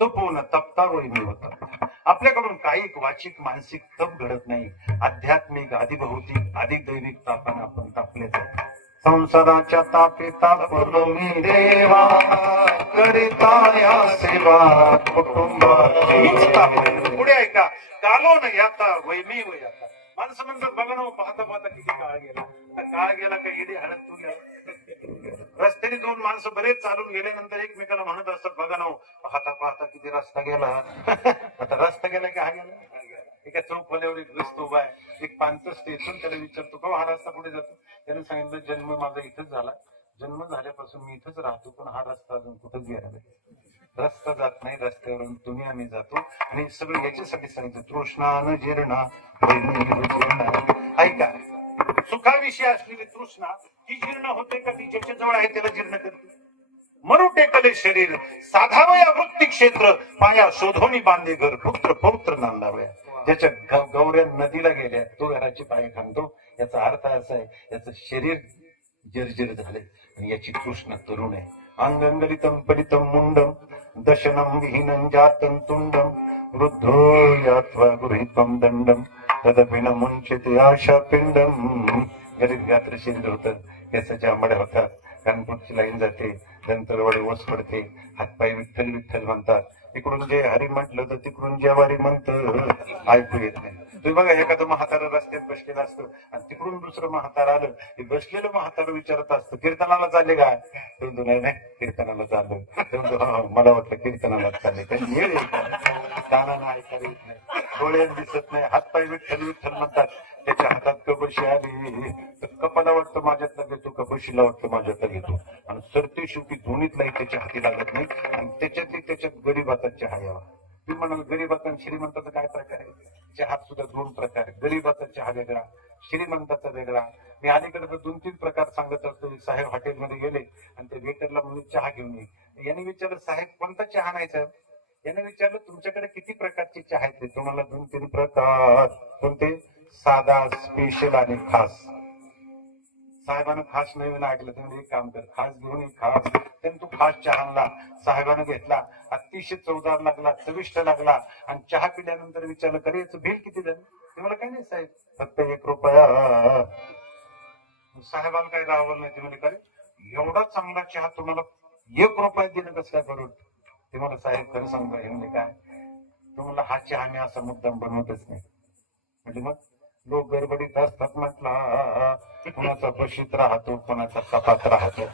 तपोन तपता वैमीव तपता. आपल्याकडून काही वाचिक मानसिक तप घडत नाही. आध्यात्मिक आदिभौतिक अधिक दैविक तापाने आपण तापले जातो. संसाराच्या तापे तापलो मी देवा करिता या सेवा कुटुंबाचीच तापले. पुढे ऐका कालो न याता वैमीव याता. माणसं म्हणतात बघा ना पाहता पाहता किती काळ गेला. काळ गेला का इडे हळद तू गेला. रस्त्याने 2 माणसं बरेच चालून गेल्यानंतर एकमेकाला म्हणत असतात बघा ना पाहता पाहता किती रस्ता गेला. आता रस्ता गेला की हा गेला. एका चौकल्यावर एक ग्रस्त उभा आहे. एक पांचस स्टेशन त्याला विचारतो का हा रस्ता पुढे जातो. त्याने सांगितलं जन्म माझा इथंच झाला, जन्म झाल्यापासून मी इथंच राहतो, पण हा रस्ता अजून कुठंच गेला नाही. रस्ता जात नाही, रस्त्यावरून तुम्ही आम्ही जातो. आणि सगळं याच्यासाठी सांगितलं तृष्णान जीर्णा. ऐका सुखाविषयी असलेली तृष्णा ती जीर्ण होते का ती ज्याच्या जवळ आहे त्याला जीर्ण करते. मरू टेकले शरीर साधावया वृत्ती क्षेत्र. पाया शोधोनी बांधे घर पुत्र पौत्र नांदावया. ज्याच्या गौऱ्या नदीला गेल्या तो घराची पाय खांदतो. याचा अर्थ असा आहे याचं शरीर जर्जर झाले आणि याची तृष्णा तरुण आहे. अंगंगलितम पलितम मुंडम दशनम विहीनं जातं तुंडम वृद्धो यात्वा गृहीत्वं दंडम तदपि न मुंचिते आशा पिंडम. गरीब गात्र शरीर होतं, केसाच्या आंबड्या होतात, कानपुटची लाईन जाते, दंतरवडे ओस पडते, हातपाय विठ्ठल विठ्ठल म्हणतात. इकडून जे हरी म्हटलं तर तिकडून ज्यावारी म्हणतं ऐकू येत नाही. तुम्ही बघा एखादं म्हातारं रस्त्यात बसलेलं असतं आणि तिकडून दुसरं म्हातारं आलं की बसलेलं म्हातारं विचारत असतं कीर्तनाला चालले काय. नाही नाही कीर्तनाला चाललं. मला वाटलं कीर्तनाला चालले. काही वेळ कानानं ऐकायला येत नाही, डोळ्यात दिसत नाही, हातपाय विठ्ठल विठ्ठल म्हणतात. त्याच्या हातात कपशी आली तर कपाला वाटतं माझ्यातला घेतो, कपशीला वाटतं माझ्यातला घेतो. आणि सरते शेवटी दोन्हीतलाही त्याच्या हाती लागत नाही. आणि त्याच्यात गरीबाचा चहा यावा. तुम्ही म्हणाल गरीबाचा आणि श्रीमंताचा काय प्रकार आहे. चहात सुद्धा 2 प्रकार. गरीबाचा चहा वेगळा, श्रीमंताचा वेगळा. मी अलीकडे 2-3 प्रकार सांगत असतो. साहेब हॉटेलमध्ये गेले आणि त्या वेटरला म्हणून चहा घेऊन ये. याने विचारलं साहेब कोणता चहा नाही साहेब. याने विचारलं तुमच्याकडे किती प्रकारचे चहा आहेत. तुम्हाला 2-3 प्रकार. कोणते. साधा, स्पेशल आणि खास. साहेबानं खास नवीन ऐकलं तर एक काम कर खास घेऊन ये खास. त्याने तू खास चहा आणला. साहेबानं घेतला, अतिशय चवदार लागला, चविष्ट लागला. आणि चहा पिल्यानंतर विचारलं अरे याचं बिल किती झालं. ते मला काय नाही साहेब फक्त 1 रुपया. साहेबाला काय राहावं नाही. ते म्हणजे काय एवढा चांगला चहा तुम्हाला 1 रुपयात दिलं कसं काय परवडत. ते मला साहेब खरं सांगा हे म्हणजे काय तुम्हाला हा चहा मी असा मुद्दाम बनवतच नाही. म्हणजे मग लोक गडबडीत असतात म्हटला कुणाचा बशीत राहतो, कोणाचा कपात राहतो.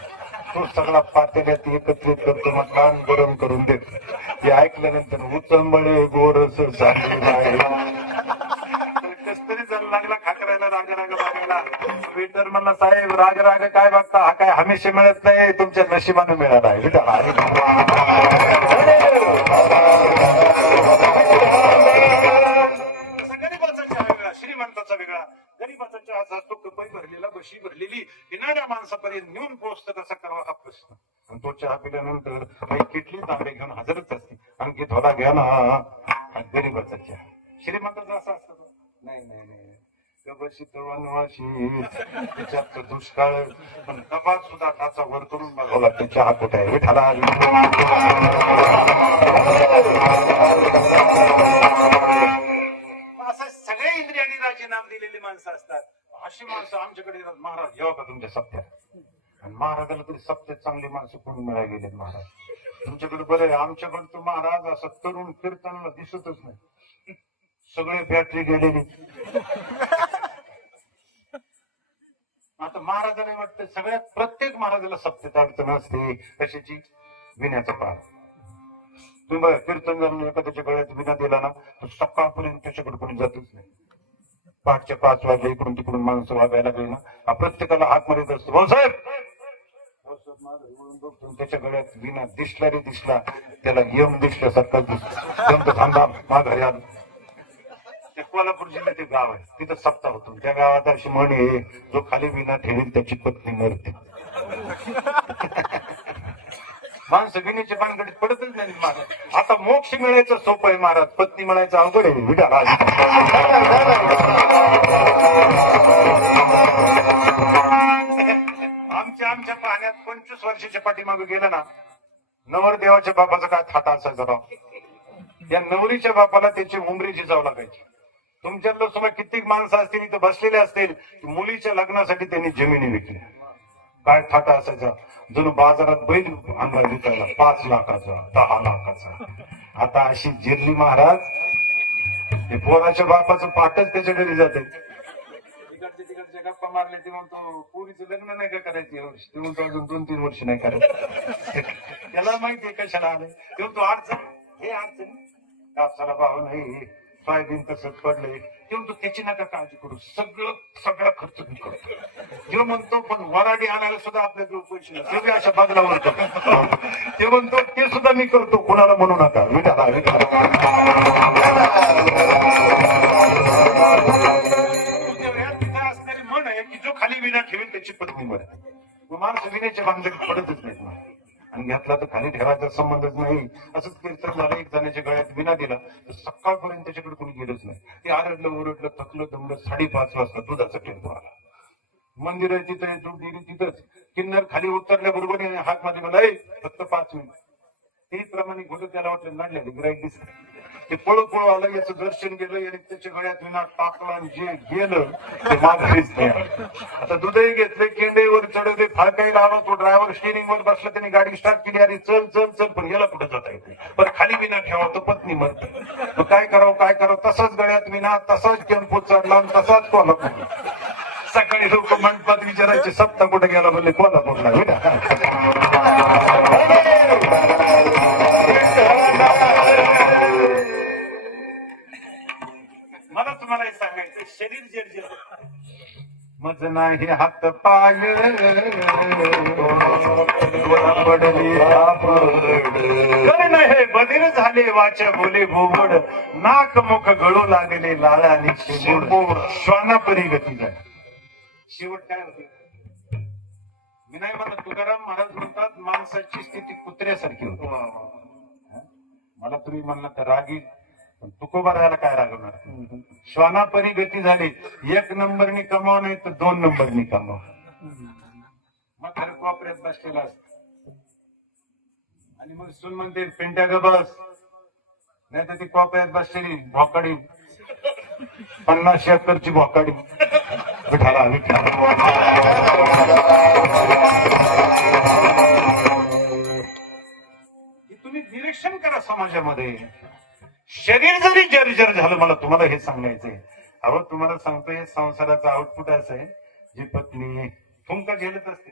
तो सगळा पातेल्यात एकत्रित करतो म्हटला आणि गरम करून देतो. हे ऐकल्यानंतर उचंबळे गोरस झाले कस तरी जर लागला खाकरायला राग राग बघायला. वेटर म्हणला साहेब राग राग काय बघता, हा काय हमेशा मिळत नाही, तुमच्या नशिबाने मिळाला आहे. गरीबाचा चहा वेगळा, श्रीमंताचा वेगळा. गरीबाचा चहा असतो कपई भरलेला, बशी भरलेली, येणाऱ्या माणसापर्यंत नेऊन पोहोचतं कसा करावा हा प्रश्न. आणि तो चहा पिल्यानंतर काही किटली तांबे घेऊन हजरच असते. आणखी थोडा घ्या ना. गरीबाचा चहा. श्रीमंताचा असा असतो नाही नाही नाही बशीत वनवाशी त्याच्यात दुष्काळ. पण कपात सुद्धा टाचा वर करून बघावं लागतं चहा कुठे आहे. विठाला असं सगळे इंद्रियांनी राजीनाम दिलेली माणसं असतात. अशी माणसं आमच्याकडे येतात. महाराज येऊ का तुमच्या सप्त्यात. आणि महाराजाला तरी सप्त्यात चांगली माणसं कोणी मिळाली गेलेत. महाराज तुमच्याकडे बरं आहे, आमच्याकडे तर महाराज असं तरुण कीर्तनाला दिसतच नाही. सगळे बॅटरी गेलेली. आता महाराजाला वाटतं सगळ्यात प्रत्येक महाराजाला सप्त्यात अडचण असते कशाची. विण्याचा पार. तुम्ही बघा कीर्तन जाऊन एखाद्याच्या गळ्यात विना दिला ना तर सकाळपर्यंत त्याच्याकडे कोणी जातच नाही. 5च्या 5 वाजले इकडून तिकडून माणसं वागायला लागली ना प्रत्येकाला हाक मारित असतो भाऊसाहेब त्याच्या गळ्यात विना दिसला रे दिसला, त्याला यम दिसल्यासारखा दिसतो थांबा माघारी आलो. ते कोल्हापूर जिल्ह्यात ते गाव आहे, तिथं सप्ताह होतो. त्या गावात अशी म्हण आहे, जो खाली विना ठेवील त्याची पत्नी मरते. माणसं विनेच्या भानगडीत पडतच नाही महाराज. आता मोक्ष मिळायचं सोपं आहे महाराज, पत्नी मिळायचं अवघड आहे. विठ्ठल आमच्या पाहण्यात 25 वर्षाच्या पाठीमागे गेलं ना, नवरदेवाच्या बापाचा काय थाटा असायचा राव. या नवरीच्या बापाला त्याची उमरी जिजावं लागायची. तुमच्यातलं सुद्धा कित्येक माणसं असतील इथं बसलेले असतील, मुलीच्या लग्नासाठी त्यांनी जमिनी विकल्या. काय थाटा असायचा, जणू बाजारात बैल अंगार विकायला 5 लाखाचा 10 लाखाचा. आता अशी जिरली महाराज, ते पोराच्या बापाचं पाठच त्याच्या घरी जाते. तिकडच्या गप्पा मारले ते म्हणतो पोरीचं लग्न नाही का करायचं या वर्षी, ते म्हणतो अजून 2-3 वर्ष नाही करायचं. त्याला माहितीये कशाला आलंय, ते म्हणतो अडचण हे अडचण कापसाला भाव नाही, सोयाबीन तसंच पडलंय. ते म्हणतो त्याची नका काळजी करू, सगळा खर्च मी करतो. ते म्हणतो पण वराडी आणायला सुद्धा आपल्याकडे पैसे नाही, ते बी अशा बदलावर करतो. ते म्हणतो ते सुद्धा मी करतो, कोणाला म्हणू नका. विठाला असणारी म्हण आहे की जो खाली विना ठेवेल त्याची पत्नी मरते. माणसं विण्याच्या भानगडीत पडतच नाहीत ना. आणि घातला तर खाली ठेवायचा संबंधच नाही. असंच कीर्तन झालं, एक जणाच्या गळ्यात विना दिला तर सकाळपर्यंत त्याच्याकडे कोणी गेलंच नाही. ते आरडलं ओरडलं थकलं दमलं, 5:30 वाजता दुधाचा टेम्पो आला. मंदिर आहे तिथं, दूध दिली तिथंच. किन्नर खाली उतरल्याबरोबर हात मध्ये मला फक्त 5 मिनिट. त्याप्रमाणे घोडं त्याला वाटलं नडल्या गिराईक दिसलं. ते पळू पळू आलं, याचं दर्शन गेलं, याने त्याच्या गळ्यात विना टाकला आणि जे गेलं ते माघारीच नाही. आता दूधही घेतले, केंडईवर चढवले, फाळकाही लावला. तो ड्रायव्हर स्टेरिंग वर बसला, त्याने गाडी स्टार्ट केली. अरे चल चल चल, पण याला कुठं जाता येते, पण खाली विना ठेवा तर पत्नी मरते. मग काय करावं, तसाच गळ्यात विना, तसाच टेम्पो चढला आणि तसाच कोल्हापूर. सकाळी लोक मंडपात विचारायचे सप्ताह कुठे गेला, बोलले कोल्हापूरला. मला तुम्हाला हे सांगायचं, शरीर जर्जर मज नाही हात पाय पडली नाही, बधीर झाले वाचा बोले बोबड, नाक मुख गळू लागले लाळ आणि श्वानापरी गती झाली. शेवट काय होते मी नाही म्हणत. तुकाराम महाराज म्हणतात माणसाची स्थिती कुत्र्यासारखी होती. मला तुम्ही म्हणला तर रागी, तुकोबा राहायला काय रागवणार. श्वानापरी गती झाली. 1 नंबरनी कमाव नाही तर 2 नंबरनी कमाव. मग खरं कॉपऱ्यात बसलेला असत आणि मग सून म्हणते पेंट्या ग बस, नाही तर ती कॉपऱ्यात बसलेली भोकाडी 50 एकरची भोकाडी. विठाला तुम्ही निरीक्षण करा समाजामध्ये. शरीर जरी जर्जर झालं, मला तुम्हाला हे सांगायचंय. अहो तुम्हाला सांगतोय, संसाराचं आउटपुट असं आहे, जी पत्नी तुमका झेलत असते.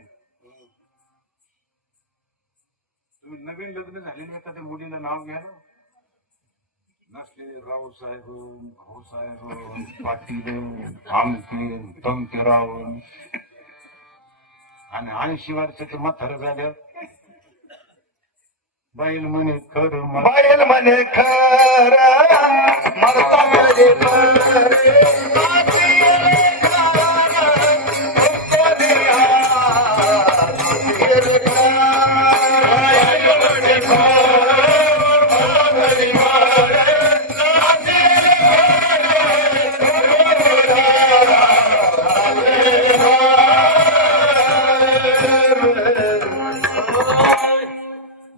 तुम्ही नवीन लग्न झालेल्या एखाद्या मुलीला नाव घ्या ना, नसलेले रावसाहेब, भाऊसाहेब, पाटील, आमके तमकेराव आणि 80 वर्षाचे म्हातारं झाल्या. बैल म्हणे खर, बैल म्हणे खर, मरता मेले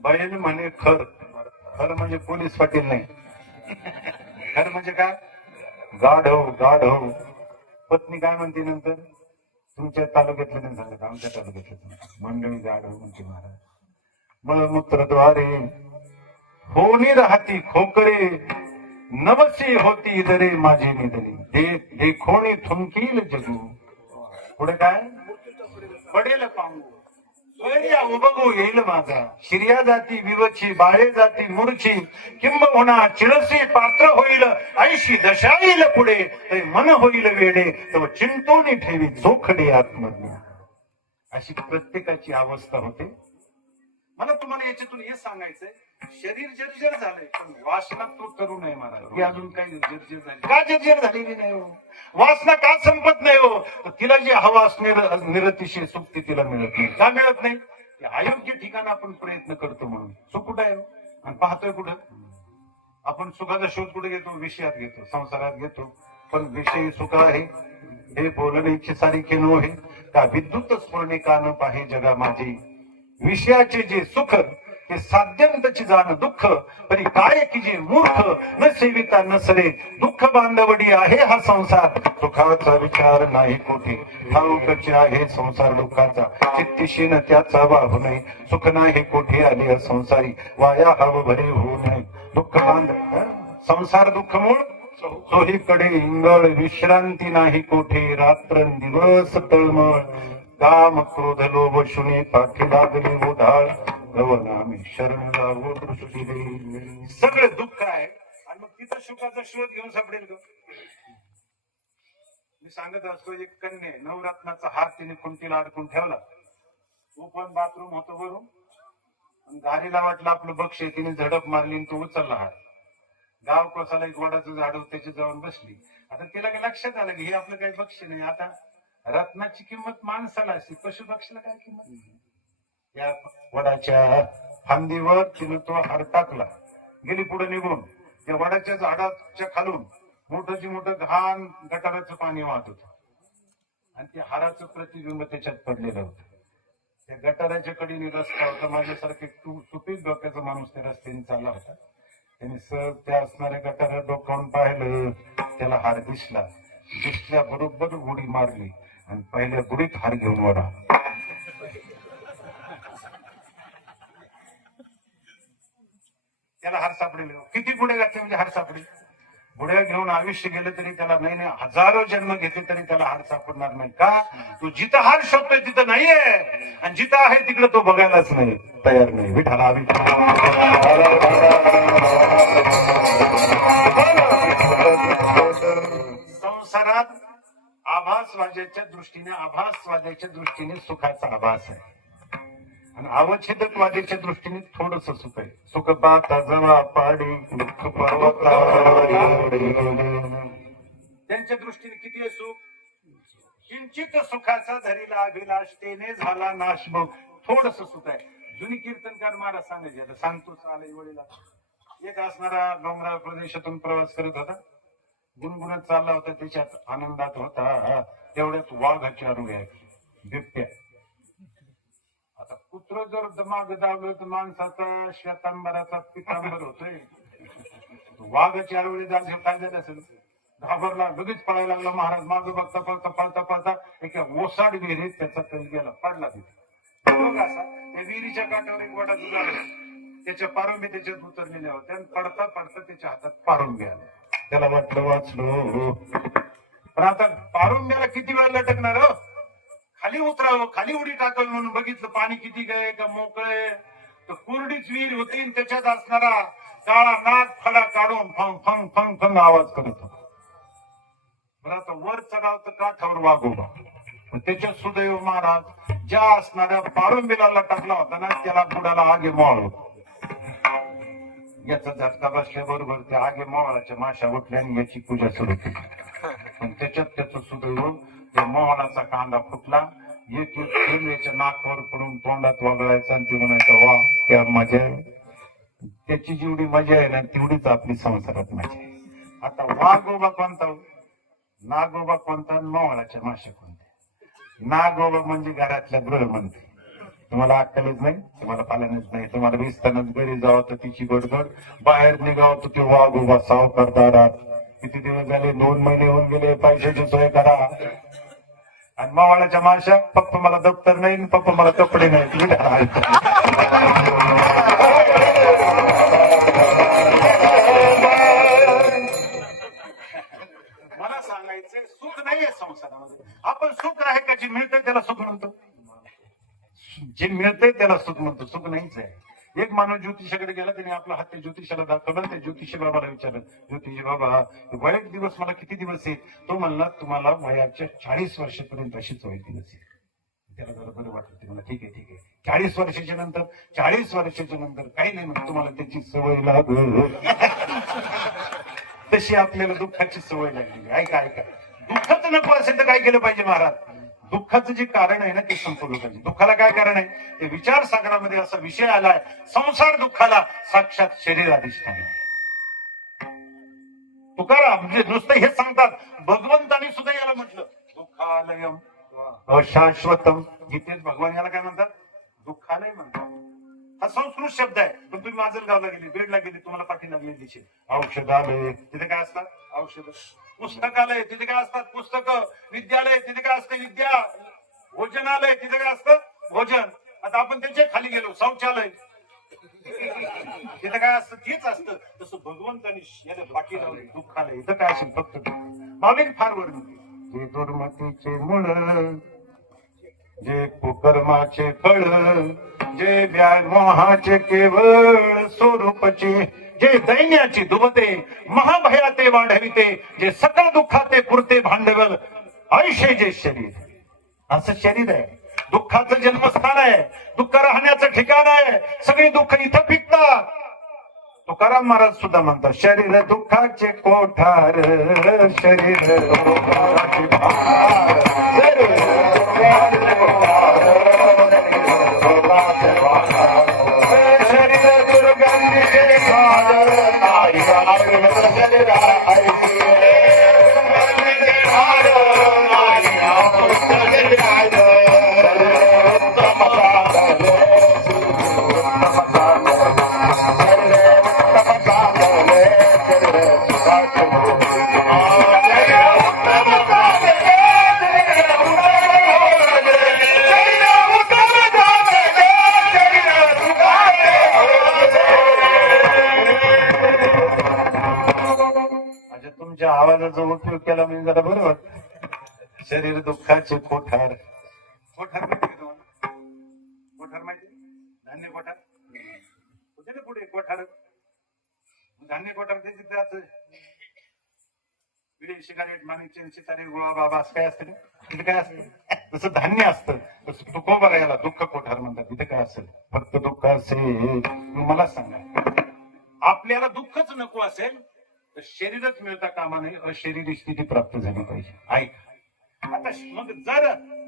बैल म्हणे खर. खर म्हणजे पोलीस पाटील नाही. खर म्हणजे काय, गाढव. गाढव. पत्नी काय म्हणते नंतर, तुमच्या तालुक्यातलं नाही सांगत, आमच्या तालुक्यातलं मंडळी गाढव म्हणते महाराज. मळमूत्रद्वारे होणी राहती खोकरे, नवसी होती दरे माझी निधनी, देखोणी थुंकील जगू. पुढे काय, पडेल पाहू बघू येईल माझा. शिर्या जाती विवची, बाळे जाती मूर्छी, किंबहुना चिळसी पात्र होईल, ऐशी दशा येईल पुढे, मन होईल वेडे, तर चिंतोनी ठेवी चोखडे आत्मज्ञान. अशी प्रत्येकाची अवस्था होते. मला तुम्हाला याच्यातून हे सांगायचंय, शरीर जर्जर झालंय पण वासना तो तरुण आहे महाराज. ही अजून काही जर्जर झाली का? जर्जर झालेली नाही हो. वासना का संपत नाही हो? तर तिला जी हवा निरतिशय सुख ती तिला मिळत नाही. का मिळत नाही? ते अयोग्य ठिकाणी आपण प्रयत्न करतो म्हणून. सुख कुठं आहे हो? आणि पाहतोय कुठं? आपण सुखाचा शोध कुठे घेतो? विषयात घेतो, संसारात घेतो. पण विषयी सुख आहे हे बोलण्याची सारीखे नव्हे का? विद्युत स्फुरणे कान पाहे जगा माझी. विषयाचे जे सुख ते साध्यंतची जाण दुःख, परी काय की जे मूर्ख न सेविता न सरे. दुःख बांधवडी आहे हा संसार, सुखाचा विचार नाही कोठे. ठाऊकचे आहे संसार दुःखाचा, चित्तिशी न त्याचा वाहू नये. सुख नाही कोठे आले संसारी, वाया हव भरे होऊ नये. दुःख बांध संसार दुःख मूळ चोहीकडे इंगळ. विश्रांती नाही कोठे, रात्र दिवस तळमळ. काम क्रोध लोभ शुने पाठी लागले उधाळ. गवनामी शरण जावो दृष्टीले. सगळे दुःख आहे आणि मग तिथं सुखाचा शोध घेऊन सापडेल का? मी सांगत असतो, एक कन्या नवरत्नाचा हात तिने कुंटीला अडकून ठेवला. ओपन बाथरूम होतं वरून, गाडीला वाटलं आपलं बक्ष, तिने झडप मारली आणि तो उचलला हात. गाव कोसाला एक वडाचं झाड त्याची जाऊन बसली. आता तिला काही लक्षात आलं की हे आपलं काही बक्ष नाही. आता रत्नाची किंमत माणसाला असते, पशु पक्षीला काय किंमत? या वडाच्या फांदीवर तिने तो हार टाकला, गेली पुढे निघून. त्या वडाच्या झाडाच्या खालून मोठंची मोठं घाण गटाराचं पाणी वाहत होतं आणि त्या हाराचं प्रतिबिंब त्याच्यात पडलेलं होतं. त्या गटाराच्या कडीने रस्ता होता. माझ्यासारखे सुपीक डोक्याचा माणूस त्या रस्त्याने चालला होता. त्याने सहज त्या असणाऱ्या गटारात डोकावून पाहिलं, त्याला हार दिसला. दिसल्या बरोबर उडी मारली आणि पहिल्या बुडीत हार घेऊन वडा. त्याला हार सापडेल. किती पुढे घातले म्हणजे हार सापडेल? बुड्या घेऊन आयुष्य गेलं तरी त्याला नाही हजारो जन्म घेतले तरी त्याला हार सापडणार नाही. का? तो जिथं हार शोधतोय तिथं नाहीये आणि जिथं आहे तिकडे तो बघायलाच नाही तयार नाही. विठाला संसारात आभासवाद्याच्या दृष्टीने सुखाचा आभास आहे आणि अवच्छेदकवादीच्या दृष्टीने थोडस सुख आहे. सुख पाहता जवा पाडी, दुःख त्यांच्या दृष्टीने किती आहे सुख? किंचित सुखाचा धरीला अभिलाष, तेने झाला नाश. मग थोडस सुख आहे. जुनी कीर्तनकार महाराज सांगायचे, आता सांगतो चालय वडीला. एक असणारा डोंगराळ प्रदेशातून प्रवास करत होता, गुणगुणत चालला होता, त्याच्यात आनंदात होता. तेवढ्यात वाघाची आरोग्य आहे, बिबट्या. आता कुत्र जर दमाग दावलं तर माणसाचा श्वेतांबराचा पितांबर होतोय. वाघाची आरोळी जाग काय झालं असेल? घाबरला, लगेच पळायला लागला. महाराज मागं बघता पळता पळता पळता एका ओसाड विहिरीत त्याचा तल गेला, पडला तिथे. त्या विहिरीच्या काठावर एक वडाचं झाड, त्याच्या पारंबी त्याच्यात उतरलेल्या होत्या आणि पडता पडता त्याच्या हातात पारंबी आला. त्याला वाटलं वाचलो. पण आता पारंब्याला किती वेळ लटकणार हो? खाली उतरावं, खाली उडी टाकावी म्हणून बघितलं पाणी किती काय का मोकळे. तर कोरडीच विहीर होती, त्याच्यात असणारा काळा नाग फडा काढून फंग फंग फंग फंग आवाज करत होता. बरं आता वर चढाव तर काठावर वाघोबा. त्याच्यात सुदैव महाराज ज्या असणाऱ्या पारंबीला लटकला होता ना, त्याला बुडाला आगे मोळ. याचा झटका बसल्याबरोबर त्या आगे मोळाच्या माशा उठल्या आणि याची पूजा सुरू केली. पण त्याच्यात त्याचं सुदैव, त्या मोहनाचा कांदा फुटला. एक रेल्वेच्या नाकावर पडून तोंडात वगळायचा आणि ते म्हणायचं वा त्या मजा आहे. त्याची जेवढी मजा आहे ना तेवढीच आपली संसारात मजा आहे. आता वाघोबा कोणता, नागोबा कोणता, मोहळाच्या माशा कोणत्या? नागोबा म्हणजे घरातल्या गृहमंत्री. तुम्हाला अक्कलच नाही, तुम्हाला पालनच नाही. तुम्हाला वीसतानाच घरी जावं तर तिची गडबड, बाहेर निघावं तर ते वाघोबा सावकार दारात. किती दिवस झाले? 2 महिने होऊन गेले, पैशाची सोय करा. आणि मावाळाच्या माशा, पप्पा मला दप्तर नाही, पप्पा मला कपडे नाही. मला सांगायचंय सुख नाहीये संसारामध्ये. आपण सुख आहे का? जे मिळतंय त्याला सुख म्हणतो. जे मिळतंय त्याला सुख म्हणतो, सुख नाहीच आहे. एक माणूस ज्योतिषाकडे गेला, त्याने आपला हात त्या ज्योतिषाला दाखवला. त्या ज्योतिषी बाबाला विचारलं, ज्योतिषी बाबा वाईट दिवस मला किती दिवस येईल? तो म्हणला तुम्हाला वयाच्या 40 वर्षापर्यंत अशीच वाईट दिवस येईल. त्याला जरा बरं वाटलं. ते म्हणलं ठीक आहे 40 वर्षाच्या नंतर काही नाही म्हणत तुम्हाला त्याची सवय लागल. तशी आपल्याला दुःखाची सवय लागली. ऐका दुःखाचं नको असेल तर काय केलं पाहिजे महाराज? दुःखाचं जे कारण आहे ना ते संपवलं पाहिजे. दुःखाला काय कारण आहे? ते विचार सागरामध्ये असा विषय आलाय, संसार दुःखाला साक्षात शरीर अधिष्ठान आहे. तुकाराम म्हणजे नुसतं हे सांगतात, भगवंतानी सुद्धा याला म्हटलं दुःखालयम अशाश्वतम. गीतेत भगवान याला काय म्हणतात? दुःखालय म्हणतात. हा संस्कृत शब्द आहे. पण तुम्ही माजलगावला गेली, बेडला गेली, तुम्हाला पाठी लागली दिशे औषधालय, तिथे काय असतात? औषध. पुस्तकालय, तिथे काय असतात? पुस्तकं. विद्यालय, तिथे काय असतं? विद्या. भोजनालय, तिथे काय असतं? भोजन. आता आपण त्याच्या खाली गेलो, शौचालय, तिथे काय असतं? तेच असतं. तसं भगवंतानी याला पाठी लावली दुःखालय. इथं काय असेल? फक्त मावेल फार वर्णन. जे दुर्मतीचे मूळ, जे कुकर्माचे फळ, जे व्यामोहाचे केवळ स्वरूपचे, जे दैन्याची दुबते महाभयाते वाढविते, जे सकळ दुःखाते पुरते भांडवल, आयुष्य जे शरीर. असं शरीर आहे. दुःखाचं जन्मस्थान आहे, दुःख राहण्याचं ठिकाण आहे. सगळी दुःख इथं पिकतात. तुकाराम महाराज सुद्धा म्हणतात शरीर दुःखाचे कोठार, शरीर दुःखाचे भार, शरीर दुःखाचे कोठार, शरीर दुर्गंधीचे घाल, नाही आपलं शरीर ऐसे दुर्गंधीचे घाल, नाही आपलं शरीर ऐसे. तुमच्या आवाजाचा उपयोग केला म्हणजे जरा बरं वाटत. शरीर दुःखाचे कोठार. कोठार माहिती का तुम्हाला? कोठार माहिती? धान्य कोठार होते ना पुढे. कोठार धान्य कोठार त्याची त्याच विडी सिगारेट माणिक सितारे गोळा बाबा असं काय असतं? तिथे काय असतं? जसं धान्य असतं तसं तुकोबा याला दुःख कोठार म्हणतात. तिथे काय असेल? फक्त दुःख असेल. मला सांगा, आपल्याला दुःखच नको असेल तर शरीरच मिळता कामा नये, अशरीरी स्थिती प्राप्त झाली पाहिजे. ऐक आता, मग जर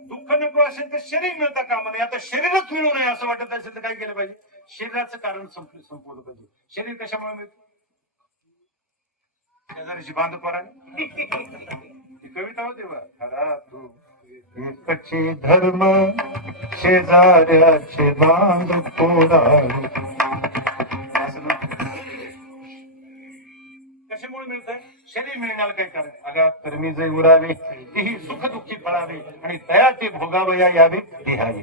दुःख नको असेल तर शरीर मिळता कामा नये. आता शरीरच मिळू नये असं वाटत असेल तर काय केलं पाहिजे? शरीराचं कारण संपवलं पाहिजे. शरीर कशामुळे मिळतं? शेजारीची बांध पराने कविता होते बा. खरा तू एकचे धर्म शेजाऱ्याचे बांध पोराने. कशामुळे मिळतंय? शरीर मिळण्याला काय कारण? अगा कर्मी जे उरावे तेही सुख दुःखी फळावे, आणि तया ते भोगावया यावे देहावे.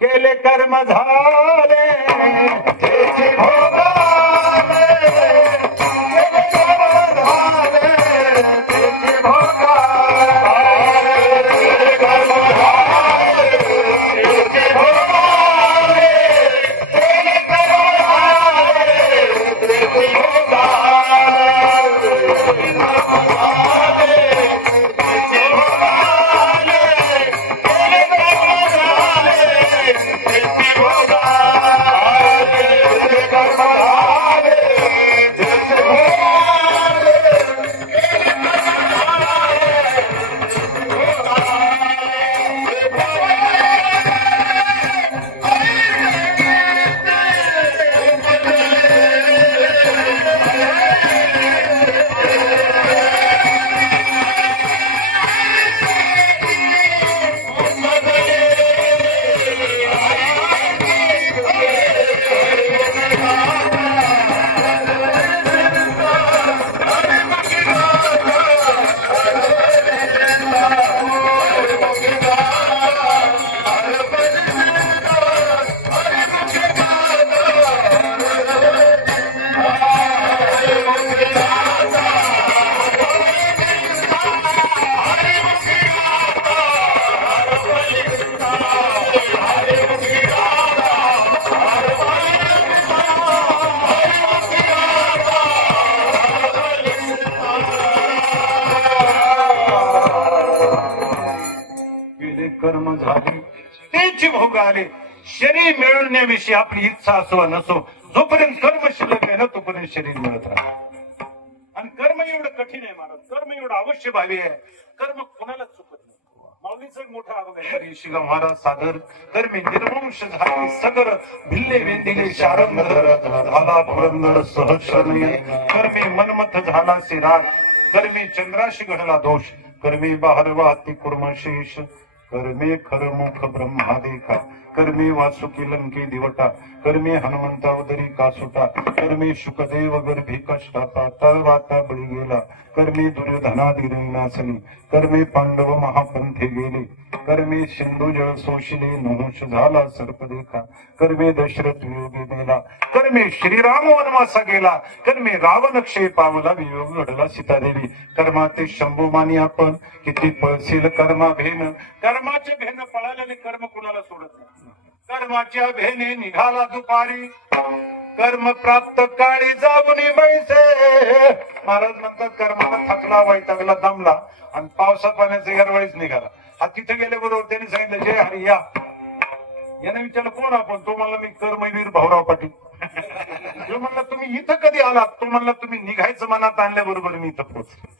केले कर्म झाले त्याचे भोगावे, केले कर्म झाले त्याचे भोगावे, केले कर्म झाले त्याचे भोगावे, केले कर्म झाले त्याचे भोगावे. कर्म झाले कर्माची भोग आले. शरीर मिळवण्याविषयी आपली इच्छा असो नसो, जोपर्यंत कर्म शिल्लक आहे ना तोपर्यंत शरीर मिळत राहत. आणि कर्म एवढं कठीण आहे महाराज, कर्म एवढं अवश्य भावी आहे. कर्म कोणालाच चुकत नाही. माऊलीचं एक मोठा अभंग आहे, शिगा महाराज सादर कर्मी निर्वंश झाले सगर, भिल्ले वेंदिले शारंगर, झाला पुरंदर सहस्रनय. कर्मी मनमथ झाला सिराज, कर्मी चंद्राशी घडला दोष, कर्मी बाहर वाहती कुर्मशेष, कर्मे खरमुख ब्रह्मा देखा, कर्मे वासुकी लंके दिवटा, कर्मे हनुमंता उदरी कासुटा, कर्मे शुकदेव गर्भी कष्टाता, तळवाता बळी गेला, कर्मे दुर्योधनादिरी नासली, कर्मे पांडव महापंथे गेले, कर्मे सिंधू जळ सोशिले, नहुष झाला सर्प देखा, कर्मे दशरथ वियोगी गेला, कर्मे श्रीराम वनवासा गेला, कर्मे रावण क्षय पावला, वियोग घडला सीतादेवी. कर्माते शंभू मानी आपण किती पळशील कर्मा भेन, कर्माचे भेन पळाल्याने कर्म कुणाला सोडत नाही. कर्माच्या भेने निघाला दुपारी, कर्म प्राप्त काळी जाऊन बैसे. महाराज म्हणतात कर्माला थकला वैतागला दमला आणि पावसा पाण्याचा गरवळीच निघाला. हा तिथे गेले बरोबर त्यांनी सांगितलं जय हरी या. याने विचारलं कोण आपण? तो म्हणला मी कर्मवीर भाऊराव पाटील. जो म्हणला तुम्ही इथं कधी आलात? तो म्हणला तुम्ही निघायचं मनात आणल्याबरोबर मी इथं पोहोचलो.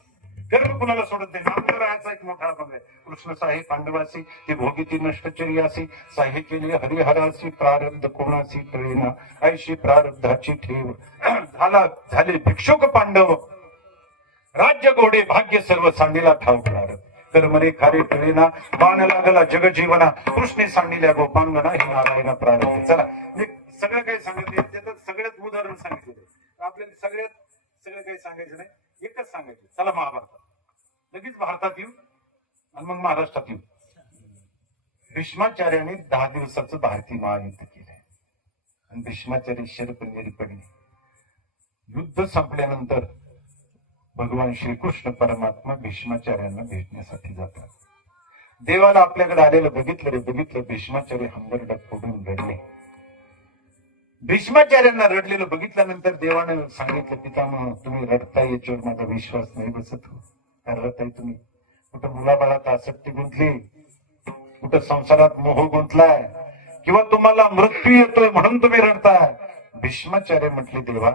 कर्म कुणाला सोडत नाही. नामदेवरायाचा एक मोठा अभंग आहे, कृष्ण साहे पांडवासी ते भोगिती नष्टचर्यासी, साहे केले हरिहरासी, प्रारब्ध कोणासी टळेना, ऐशी प्रारब्धाची ठेव. झाले भिक्षुक पांडव, राज्य गोडे भाग्य सर्व सांडीला ठाव करार, कर्मरे खारे टळेना, बाण लागला जगजीवना, कृष्णे सांडिल्या गोपांगना, हे नारायण प्रारब्ध. चला मी सगळं काही सांगितलं, त्याचं सगळ्यात उदाहरण सांगितलं. आपल्याला सगळं काही सांगायचं नाही, एकच सांगायचं. चला महाभारतात लगेच भारतात येऊ आणि मग महाराष्ट्रात येऊ. भीष्माचार्याने 10 दिवसाचं भारतीय महायुद्ध केलंय आणि भीष्माचार्य शरपंजरी पडले. युद्ध संपल्यानंतर भगवान श्रीकृष्ण परमात्मा भीष्माचार्यांना भेटण्यासाठी जातात. देवाला आपल्याकडे आलेलं बघितलं भीष्माचार्य हंबरडा फोडून रडले. भीष्माचार्यांना रडलेलं बघितल्यानंतर देवाने सांगितलं, पितामह तुम्ही रडताय याच्यावर माझा विश्वास नाही बसत हो. रडताय तुम्ही, कुठं मुलाबाळात आसक्ती गुंतली, कुठं संसारात मोह गुंतलाय, किंवा तुम्हाला मृत्यू येतोय म्हणून तुम्ही रडताय. भीष्माचार्य म्हटले देवा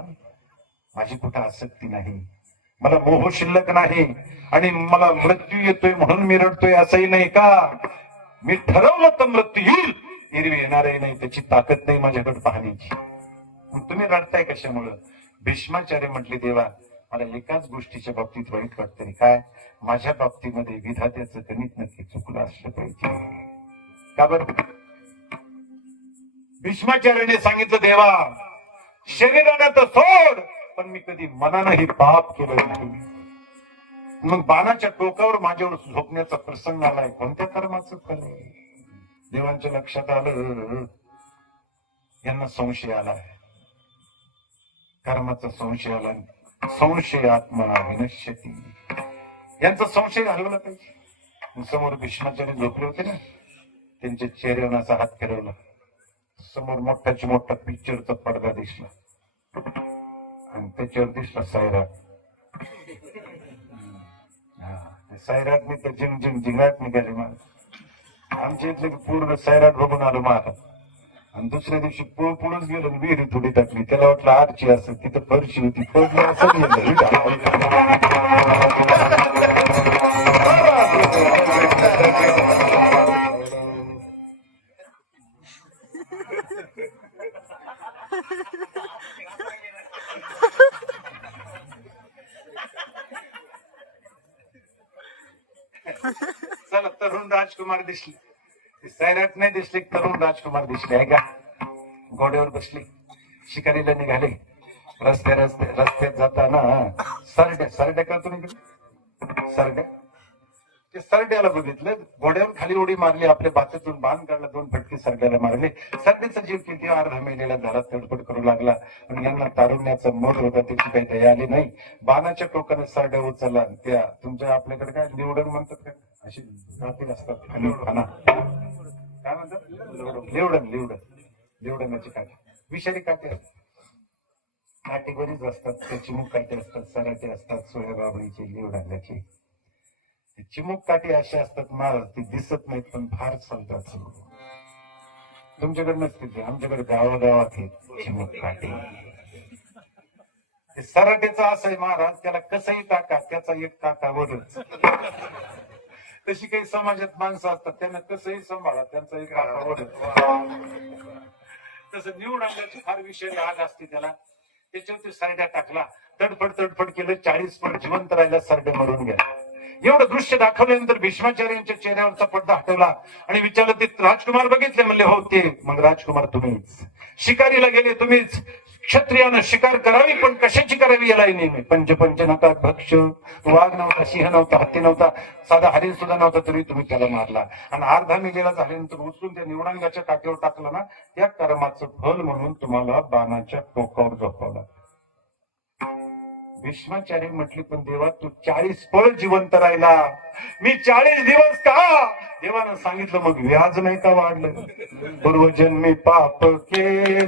माझी कुठं आसक्ती नाही, मला मोह शिल्लक नाही आणि मला मृत्यू येतोय म्हणून मी रडतोय असंही नाही का. मी ठरवलं तर मृत्यू येईल, एरवी येणारही नाही, त्याची ताकद नाही माझ्याकडे पाहण्याची. मग तुम्ही रडताय कशामुळं? भीष्माचार्य म्हटले देवा मला एकाच गोष्टीच्या बाबतीत वाईट वाटतंय, काय माझ्या बाबतीमध्ये विधात्याचं गणित नक्की चुकलं असलं पाहिजे. का बरं? भीष्माचार्याने सांगितलं देवा शरीराने तर सोड, पण मी कधी मनानंही पाप केलं नाही. मग बाणाच्या टोकावर माझ्यावर झोपण्याचा प्रसंग आलाय, कोणत्या कर्माचं फल आहे? देवांच्या लक्षात आलं यांना संशय आलाय, कर्माचा संशय आला. संशय आत्मा विनश्यती, यांचा संशय घालवला पाहिजे. समोर भीष्माचार्य झोपले होते ना, त्यांच्या चेहऱ्यावर असा हात फिरवला, समोर मोठाची मोठा पिक्चरचा पडदा दिसला आणि त्याच्यावर दिसला सैराट. सैराटने तर झिंगाट निघाली महाराज. आमच्या इथले पूर्ण सैराट बघून आलो महाराज. आणि दुसऱ्या दिवशी पुढंच गेलो, विहिरी थोडी टाकली, त्याला वाटलं आरची असं, तिथं फरशी होती, पडलं असं. चला तरुण राजकुमार दिसले, सैराट नाही दिसले, तरुण राजकुमार दिसले आहे का. घोड्यावर बसले, शिकारीला निघाले. रस्त्यात जाताना सरड्या का तुम्ही सरड्या, ते सरड्याला बघितलं, घोड्यावर खाली उडी मारली, आपल्या भातातून बाण काढला, 2 फटके सरड्याला मारले. सरड्याचा जीव किती अर्धा मेलेला झाला, तडफड करू लागला. आणि यांना तारुण्याचा मध होता, त्याची काही दया आली नाही. बाणाच्या टोकाने सरड्या उचलला. त्या तुमच्या आपल्याकडे काय लिवडण म्हणतात का, अशी जाती असतात खाली खाना, काय म्हणतात लिवडणाची काठी, विषारी काठी असतात, काठी बरीच असतात. त्या चिमुक काठी असतात, सराटे असतात, सोयाबाबळीचे, लिवडांची. चिमुक काठी अशी असतात महाराज, ती दिसत नाहीत पण फार चालतात. तुमच्याकडे नसते ते, आमच्याकडे गावागावात चिमुक काटे. ते सराटेचं असं आहे महाराज, त्याला कसंही टाका त्याचा एक टाका वरच. तशी काही समाजात माणसं असतात, त्यांना कसंही सांभाळा त्यांचा एक टाका वरच. तसं निवड आणल्याची फार विषय आग असते त्याला, त्याच्यावरती सारड्या टाकला, तडफड तडफड केलं, 40 पट जिवंत राहिला, सरडे मरून गेला. एवढं दृश्य दाखवल्यानंतर भीष्माचार्यांच्या चेहऱ्यावरचा पडदा हटवला आणि विचारलं, ते राजकुमार बघितले? म्हणले हो ते. मग राजकुमार तुम्हीच, शिकारीला गेले तुम्हीच. क्षत्रियानं शिकार करावी, पण कशाची करावी यालाही नेहमी. पंच नव्हता, भक्ष वाघ नव्हता, सिंह नव्हता, हत्ती नव्हता, साधा हरिण सुद्धा नव्हता, तरी तुम्ही त्याला मारला. आणि अर्धा मेलेला झाल्यानंतर उचलून त्या निवडांगाच्या काठीवर टाकलं ना, त्या कर्माचं फल म्हणून तुम्हाला बाणाच्या टोकावर झोपवला. भीष्माचार्य म्हटले, पण देवा तू 40 पळ जिवंत राहिला, मी 40 दिवस का? देवानं सांगितलं, मग व्याज नाही का वाढलं? पूर्वजन्मी पाप केले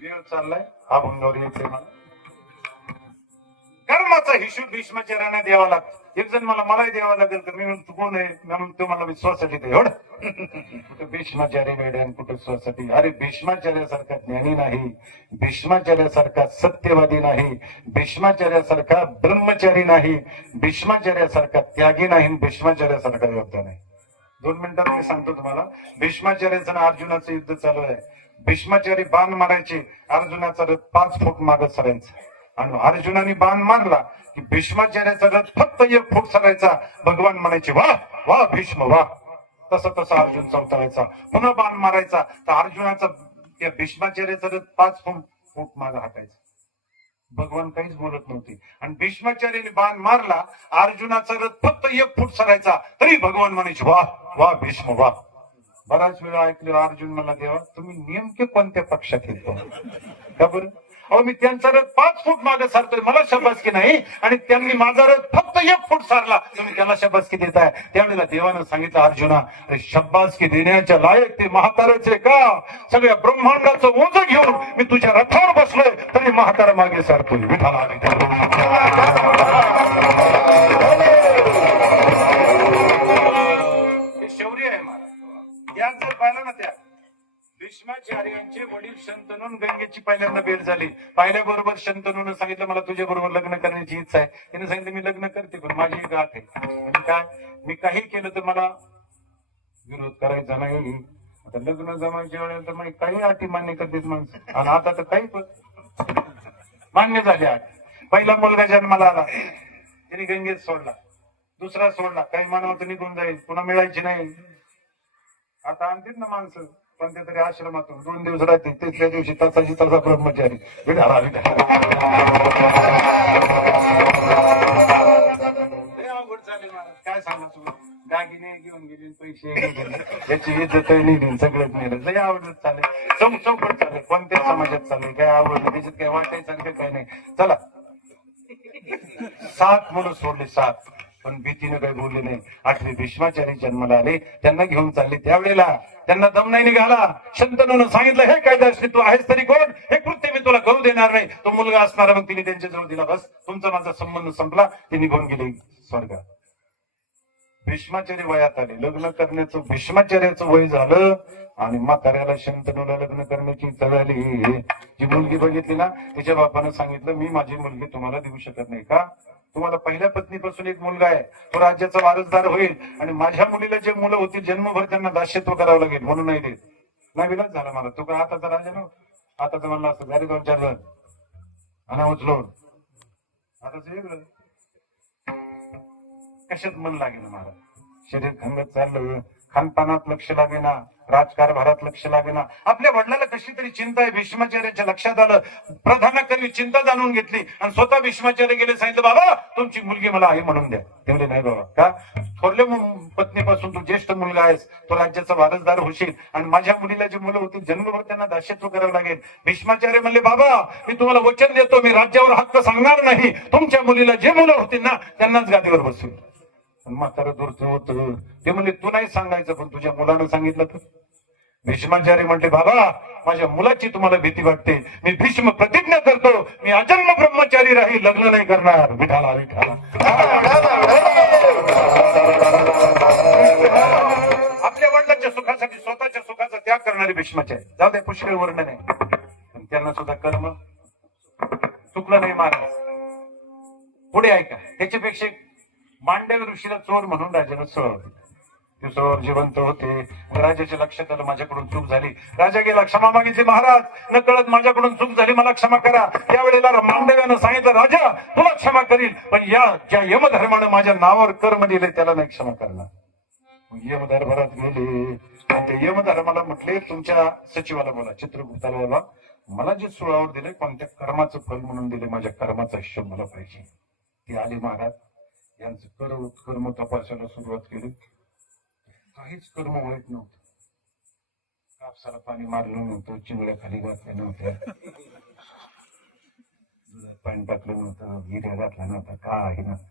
वेळ चाललाय, अभंगावर यायचंय मला. कर्माचा हिशोब भीष्माचार्यांना द्यावा लागतो. एक जण मलाही द्यावा लागेल, तर मी म्हणतो कोण आहे? म्हणून तो मला विश्वासाठी दे. एवढं कुठं भीष्माचार्य वेड्यान, कुठं स्वसाठी. अरे भीष्माचार्यासारखा ज्ञानी नाही, भीष्माचार्यासारखा सत्यवादी नाही, भीष्माचार्यासारखा ब्रह्मचारी नाही, भीष्माचार्यासारखा त्यागी नाही, भीष्माचार्यासारखा योद्धा नाही. 2 मिनिटात मी सांगतो तुम्हाला. भीष्माचार्याचं आणि अर्जुनाचं युद्ध चालू आहे. भीष्माचार्य बाण मारायचे, अर्जुनाचा रथ 5 फूट मागत सरायचा. आणि अर्जुनाने बाण मारला की भीष्माचार्याचा रथ फक्त 1 फूट सरायचा. भगवान म्हणायचे वा वा भीष्म वा. तसा तसा अर्जुन चौथायचा, पुन्हा बाण मारायचा, तर अर्जुनाचा त्या भीष्माचार्याचा रथ 5 फूट मागे हटायचा. भगवान काहीच बोलत नव्हते. आणि भीष्माचार्याने बाण मारला, अर्जुनाचा रथ फक्त 1 फूट सरायचा, तरी भगवान म्हणायचे वा वा भीष्म वा. बराच वेळा ऐकलं अर्जुन मला, देवा तुम्ही नेमके कोणत्या पक्षात येतो का बरं? अहो मी त्यांचा रथ 5 फूट मागे सारतोय, मला शाबासकी नाही, आणि त्यांनी माझा रथ फक्त 1 फूट सारला, तुम्ही त्याला शाबासकी देताय. त्यावेळेला देवानं सांगितलं, अर्जुना शाबासकी देण्याच्या लायक ते म्हातारच आहे का? सगळ्या ब्रह्मांडाचं ओझ घेऊन मी तुझ्या रथावर बसलोय, तरी म्हातारा मागे सारतोय. विठाला हे शौर्य आहे मला. यात जर पाहिलं ना, त्या भीष्माचार्यांचे वडील शंतनून गंगेची पहिल्यांदा भेट झाली. पाहिल्याबरोबर शंतनून सांगितलं, मला तुझ्या बरोबर लग्न करण्याची इच्छा आहे. त्याने सांगितलं, मी लग्न करते, पण माझी एक गाठ आहे. म्हणजे काय, मी काही केलं तर मला विरोध करायचा नाही. आता लग्न जमायच्या वेळेला तर मग काही अटी मान्य करतेच माणसं, आणि आता तर काही पण मान्य झाली अट. पहिला मुलगा जन्माला आला, त्याने गंगेत सोडला. दुसरा सोडला, काही मानवत निघून जाईल, पुन्हा मिळायची नाही. आता आणतील ना माणसं कोणत्या तरी आश्रमातून, 2 दिवस राहते, तिसऱ्या दिवशी तासाची तासा ब्रह्मचारी. अवघड झाले महाराज, काय सांगा तुम्ही. दागिने घेऊन गेले, पैसे याची इज्जत नेली, सगळंच नेलं. लय आवडत चाललंय, चौकट चाललंय, कोणत्या समाजात चाललंय, काय आवडलं त्याच्यात काय वाटायचं काही नाही. चला 7 मुलं सोडले, 7, पण भीतीनं काही बोलले नाही. 8वे भीष्माचार्य जन्माला आले, त्यांना घेऊन चालले. त्यावेळेला त्यांना दम नाही निघाला. शंतनूनं सांगितलं, हे कायदाश्री तू आहेस तरी कोण? हे कृत्य मी तुला करू देणार नाही. तो मुलगा असणारा, मग तिने त्यांच्या जवळ दिला. बस तुमचा माझा संबंध संपला. ते निघून गेले स्वर्गात. भीष्माचार्य वयात आले, लग्न करण्याचं भीष्माचार्याचं वय झालं, आणि म्हाताऱ्याला शंतनूला लग्न करण्याची इच्छा झाली. जी मुलगी बघितली ना, तिच्या बापानं सांगितलं, मी माझी मुलगी तुम्हाला देऊ शकत नाही. का? तुम्हाला पहिल्या पत्नीपासून एक मुलगा आहे, तो राज्याचा वारसदार होईल, आणि माझ्या मुलीला जे मुलं होती जन्मभर त्यांना दास्यत्व करावं लागेल, म्हणून नाही देत. नाही विलाच झाला मला. तो काय आताचा राजा ना, आता तर म्हणला असं झाले 2-4 जण आणि उचलून. आताच वेगळं. कशात मन लागेल महाराज? शरीर खंगत चाललं, खानपानात लक्ष लागेना, राजकारभारात लक्ष लागेना. आपल्या वडिलाला कशी तरी चिंता आहे. भीष्माचार्याच्या लक्षात आलं. प्रधानाकडे चिंता जाणून घेतली, आणि स्वतः भीष्माचार्य गेले, सांगितलं, बाबा तुमची मुलगी मला आई म्हणून द्या. तेवढे नाही बाबा, का? थोरल्या पत्नीपासून तू ज्येष्ठ मुलगा आहेस, तो राज्याचा वारसदार होशील, आणि माझ्या मुलीला जी मुलं होती जन्मभर त्यांना दास्यत्व करावं लागेल. भीष्माचार्य म्हणले, बाबा मी तुम्हाला वचन देतो, मी राज्यावर हक्क सांगणार नाही. तुमच्या मुलीला जे मुलं होतील ना, त्यांनाच गादीवर बसवेल. म्हातारं दूरचं होतं. ते म्हणले, तू नाही सांगायचं, पण तुझ्या मुलानं सांगितलं तर. भीष्माचार्य म्हटले, बाबा माझ्या मुलाची तुम्हाला भीती वाटते, मी भीष्म प्रतिज्ञा करतो, मी अजन्म ब्रह्मचारी राहील, लग्न नाही करणार. विठाला विठाला. आपल्या वडिलांच्या सुखासाठी स्वतःच्या सुखाचा त्याग करणारे भीष्माचार्य. जाऊ दे, पुष्कळ वर्णन आहे, पण त्यांना सुद्धा कर्म चुकलं नाही महाराज. पुढे ऐका, त्याच्यापेक्षा मांडव ऋषीला चोर म्हणून राजाला सोडवले. ते चोर जिवंत होते. राजाच्या लक्षात आलं माझ्याकडून चूक झाली. राजा गेला, क्षमा मागितली, महाराज न कळत माझ्याकडून चूक झाली, मला क्षमा करा. त्यावेळेला मांडव्यानं सांगितलं, राजा तुला क्षमा करील, पण या ज्या यमधर्मानं माझ्या नावावर कर्म दिले त्याला नाही क्षमा करणार. यमधर्मात गेले, ते यमधर्माला म्हटले, तुमच्या सचिवाला बोला, चित्रगुप्ताला बोला, मला जे सुळावर दिले कोणत्या कर्माचं फल म्हणून दिले, माझ्या कर्माचा हिशोब मला पाहिजे. ती आली महाराज, यांचं कर्म तपासायला सुरुवात केली. काहीच कर्म वाईट नव्हतं. कापसाला पाणी मारलं नव्हतं, चिंगड्या खाली घातल्या नव्हत्या, पाणी टाकलं नव्हतं, गिऱ्या घातला नव्हता, काही नव्हतं.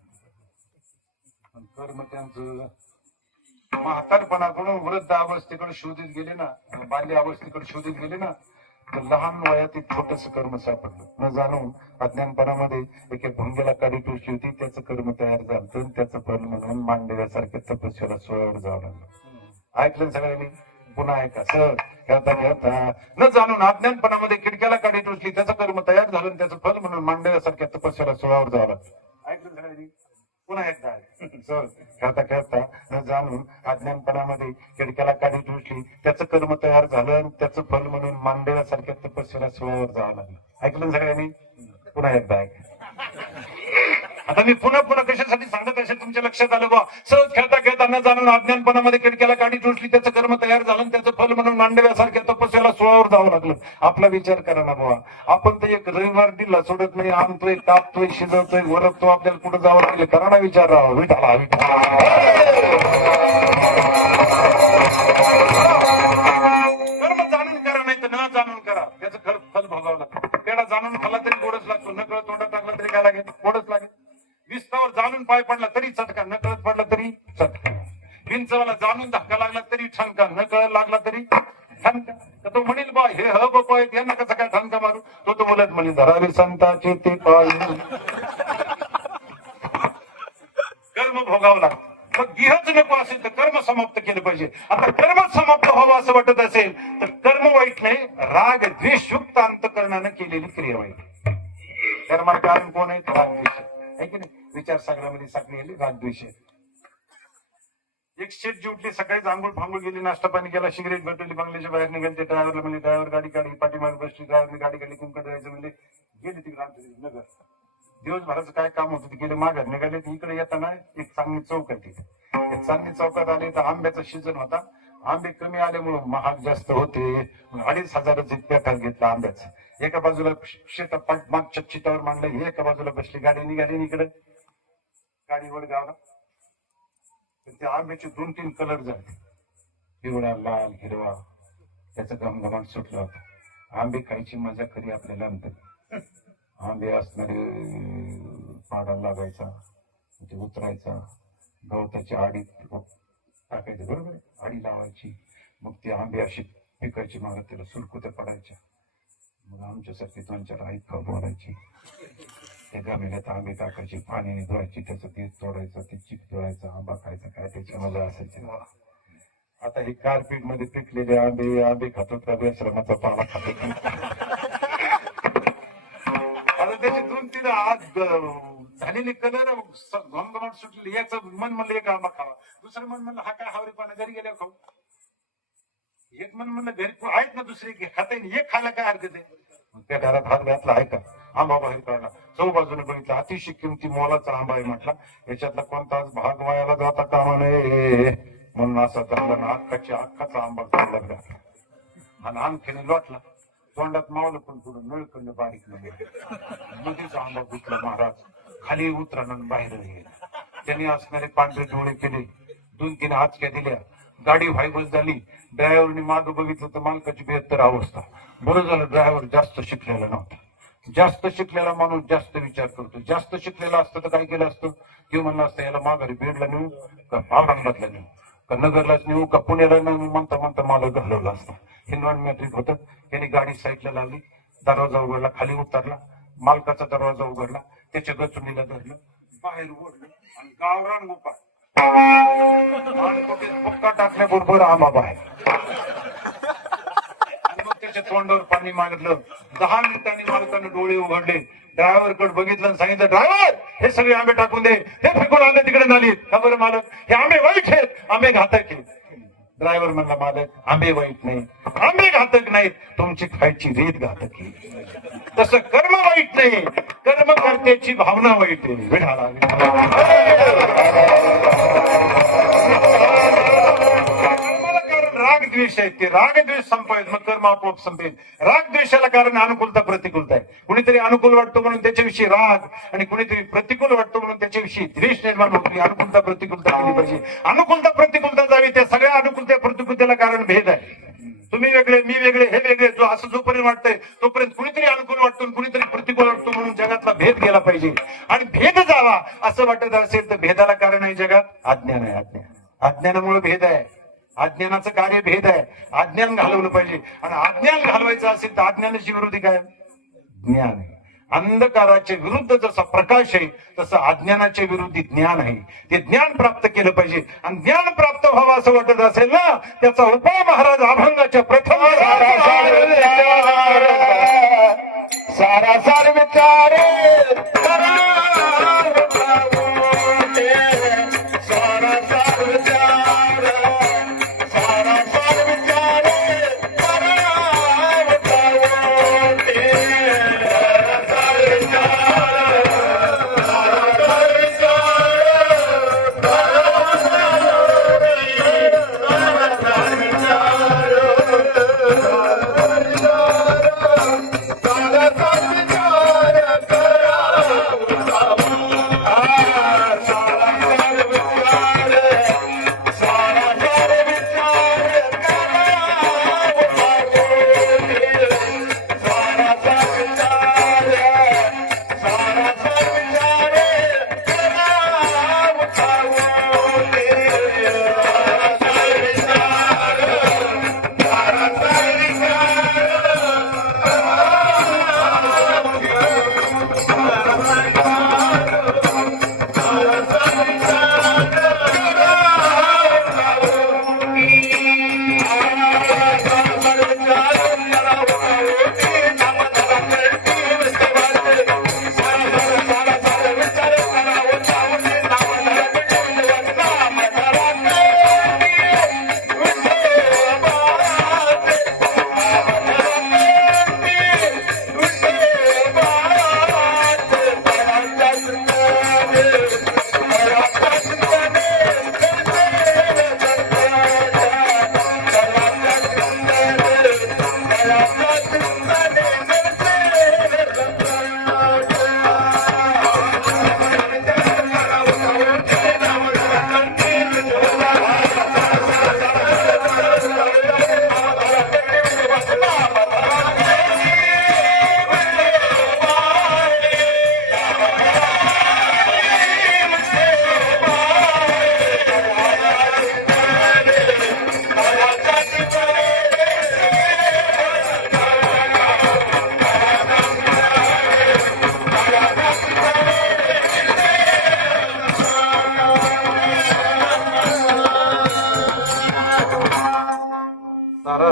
पण कर्म त्यांचं म्हातारपणाकडून वृद्ध अवस्थेकडे शोधित गेले ना, बाल्य अवस्थेकडे शोधित गेले ना, तर लहान वयात एक छोटस कर्म सापडलं. न जाणून अज्ञानपणामध्ये एका भंगेला काडी टोचली होती, त्याचं कर्म तयार झालं, त्याचं फल म्हणून मांडव्यासारख्या तपस्याला सोयावर जावं लागलं. ऐकलं सगळ्यांनी? पुन्हा ऐका. सर खेळता खेळता न जाणून अज्ञानपणामध्ये खिडक्याला काडी टोचली, त्याचं कर्म तयार झालं, त्याचं फल म्हणून मांडव्यासारख्या तपस्याला सोयावर जावं लागलं. ऐकलं सगळ्यांनी? पुन्हा एकदा. सर खेळता खेळता न जाणून अज्ञानपणामध्ये खिडक्याला काडी टोचली, त्याचं कर्म तयार झालं, त्याचं फल म्हणून मांडव्यासारख्या तपस्याला सोयावर जावं लागलं. ऐकलं सगळ्यांनी? पुन्हा एकदा ऐक. आता मी पुन्हा पुन्हा कशासाठी सांगत असेल तुमच्या लक्षात आलं बा. सहज खेळता खेळता न जाणून अज्ञानपणामध्ये खिडक्याला काडी टोचली, त्याचं कर्म तयार झालं, त्याचं फल म्हणून मांडव्यासारख्या तपस्याला सोळावर जावं लागलं. आपला विचार करा ना बुवा, आपण तर एक रविवार दिला सोडत नाही, आणतोय, कापतोय, शिजवतोय, वरपतो, आपल्याला कुठं जावं लागलं? करा ना विचार. राहा विठाला विठाला. कर्म जाणून करा, नाही तर न जाणून करा, त्याचं फल भोगावं लागतं. पेढा जाणून खाल्ला तरी गोडच लागतो, न कळत तोंडात टाकला तरी काय लागेल? गोडच लागेल. विस्तावर जाणून पाय पडला तरी चटका, न कळत पडला तरी चटका. विंचवाला जाणून धक्का लागला तरी ठणका, न कळत लागला तरी ठणका. तो म्हणेल बा हे ह बापा यांना कसं काय ठणका मारू? तो बोलत म्हणेल धरावे संतांचे ते पाय. कर्म भोगावं लागतं. मग गिहच नको असेल तर कर्म समाप्त केलं पाहिजे. आता कर्म समाप्त व्हावं असं वाटत असेल तर कर्म वाईट नाही, राग द्वेषयुक्त अंतःकरणानं केलेली क्रिया वाईट. कर्माला कारण कोण आहे? राग द्वेष आहे की नाही? विचार संग्रामध्ये साखळी राग द्वेष. एक शेठ उठली सकाळी, आंघोळ फांगोळ गेली, नाश्ता पाणी केला, सिगरेट भेटवली, बंगल्याच्या बाहेर निघाले. ते ड्रायव्हरला म्हणले, ड्रायव्हर गाडी काढली, पाठीमागे बसली, ड्रायव्हरने गाडी काढली, कुंकड जायचं म्हणले, गेली तिकडे नगर. दिवसभराचं काय काम होतं ते गेले, माघार निघाले. इकडे येताना एक चांगली चौक आहे, तिथे चांगली चौकात आले तर आंब्याचा सीझन होता. आंबे कमी आल्यामुळे महाग जास्त होते. 2,500 पेटा घेतला आंब्याचा. एका बाजूला शेतात मागच्या चितावर मांडलं, एका बाजूला बसली, गाडी निघाली. इकडे गाडी वडगावला. त्या आंब्याचे 2-3 कलर झाले, पिवळा, लाल, हिरवा. त्याचं घमघमाट सुटलं होतं. आंबे खायची मजा खरी आपल्याला नंतर. आंबे असणारे पाडाला लागायचा, ते उतरायचा, गवताची आडी टाकायची, बरोबर आडी लावायची. मग ती आंबे अशी पिकायची, मागे त्याला सुरकुत्या पडायच्या. मग आमच्यासारखी 2-4 आई बोलायची. त्या गमेल्यात आंबे टाकायचे, पाण्याने धुवायची, त्याचं ते तोडायचं, ते चिक तोडायचं, आंबा खायचा, काय त्याची मजा असायची. आता हे कार्पेट मध्ये पिकलेले आंबे खातो का बेश्रमाचा पाला खातो? आता त्याचे 2-3 आज झालेले कलर घमघमाट सुटलेले. याचं मन म्हणलं एक आंबा खावा, दुसरं मन म्हणलं हा काय हावरेपणा, घरी गेल्या खाऊ. एक मन म्हणलं घरी आहेत ना दुसरे खाता येईल, एक खायला काय हरकत आहे? त्या घरात हात घातला, आहे का? आंबा बाहेर काढला, चौबाजूने बघितला, अतिशय किमती मोलाचा आंबा आहे म्हटला. याच्यातला कोणताच भाग वायाला जाता कामा नये म्हणून असा धरला, अख्खाचा आंबा काढला आणि आणखीने लोटला. तोंडात मावलं पण पुढं नळकंड बारीक नदीचा आंबा गुतला. महाराज खाली उतरानं बाहेर गेला. त्यांनी असणारे पांढरे डोळे केले, 2-3 हातक्या दिल्या, गाडी व्हायबल झाली. ड्रायव्हरने मागे बघितलं तर मालकाची 72 अवस्था. बरं झालं ड्रायव्हर जास्त शिकलेला नव्हता. जास्त शिकलेला माणूस जास्त विचार करतो. जास्त शिकलेला असतं तर काय केलं असतं? ते म्हणलं असतं याला माघारी बेडला नेऊ का औरंगाबादला नेऊ. का नगरलाच नेऊ का पुण्याला नेऊ म्हणता म्हणता मला घालवलं असतं. हिंदवान मॅट्रिक होतं. त्यांनी गाडी साईडला लावली, दरवाजा उघडला, खाली उतरला, मालकाचा दरवाजा उघडला, त्याच्या गचुंडीला धरलं, बाहेर ओढलं आणि गावरान गोपाळ पक्का टाकण्याबरोबर आंबा बाहेर. आणि मग त्याच्या तोंडावर पाणी मागितलं. 10 मिनिटांनी मालकाने डोळे उघडले, ड्रायव्हर कडे बघितलं आणि सांगितलं, ड्रायव्हर हे सगळे आंबे टाकून दे, हे फेकून आंबे तिकडे नालीत. का बरं मालक? हे आंबे वाईट आहेत, आंबे घातक आहेत. ड्रायव्हर म्हणला, मालक आंबे वाईट नाही, आंबे घातक नाहीत, तुमची खायची रीत घातक आहे. तसं कर्म वाईट नाही, कर्म करण्याची भावना वाईट आहे. विढाला कर्माला कारण राग द्वेष आहे, ते राग द्वेष संपायचं मग कर्म आपोआप संपेल. राग द्वेषाला कारण अनुकूलता प्रतिकूलता आहे. कुणीतरी अनुकूल वाटतो म्हणून त्याच्याविषयी राग, आणि कुणीतरी प्रतिकूल वाटतो म्हणून त्याच्याविषयी द्वेष निर्माण होतो. अनुकूलता प्रतिकूलता केली पाहिजे. अनुकूलता प्रतिकूलता जावी, त्या सगळ्या अनुकूलता प्रतिकूलतेला कारण भेद आहे. तुम्ही वेगळे, मी वेगळे, हे वेगळे, जो असं जोपर्यंत वाटतंय तोपर्यंत कुणीतरी अनुकूल वाटतो, कुणीतरी प्रतिकूल वाटतो, म्हणून जगातला भेद गेला पाहिजे. आणि भेद जावा असं वाटत असेल तर भेदाला कारण आहे जगात अज्ञान आहे. अज्ञानामुळे भेद आहे. अज्ञानाचं कार्य भेद आहे. अज्ञान घालवलं पाहिजे. आणि अज्ञान घालवायचं असेल तर अज्ञानाची विरोधी काय? ज्ञान आहे. अंधकाराच्या विरुद्ध जसा प्रकाश आहे तसं अज्ञानाच्या विरुद्ध ज्ञान आहे. ते ज्ञान प्राप्त केलं पाहिजे. आणि ज्ञान प्राप्त व्हावं असं वाटत असेल ना, त्याचा उपाय महाराज अभंगाच्या प्रथम सारासार विचार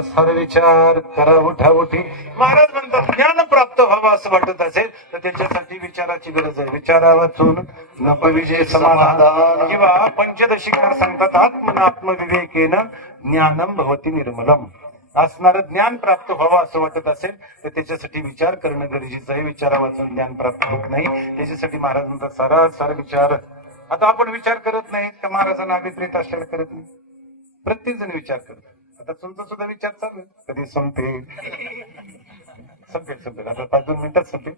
सार विचार करा उठाउठी. महाराज म्हणतात ज्ञान प्राप्त व्हावं असं वाटत असेल तर त्याच्यासाठी विचाराची गरज आहे. विचारा वाचून नपविजय समाधान. किंवा पंचदशिकार सांगतात आत्मविवेकेन ज्ञानम भवती निर्मलम. असणारं ज्ञान प्राप्त व्हावं असं वाटत असेल तर त्याच्यासाठी विचार करणं गरजेचं आहे. विचारा वाचून ज्ञान प्राप्त होत नाही. त्याच्यासाठी महाराज म्हणतात सारा विचार. आता आपण विचार करत नाही तर महाराजांना अभिप्रेत असलेला करत नाही. प्रत्येक जण विचार करतो. आता तुमचा सुद्धा विचार चालू आहे. कधी संपेल आता 5-2 मिनिटात संपेल.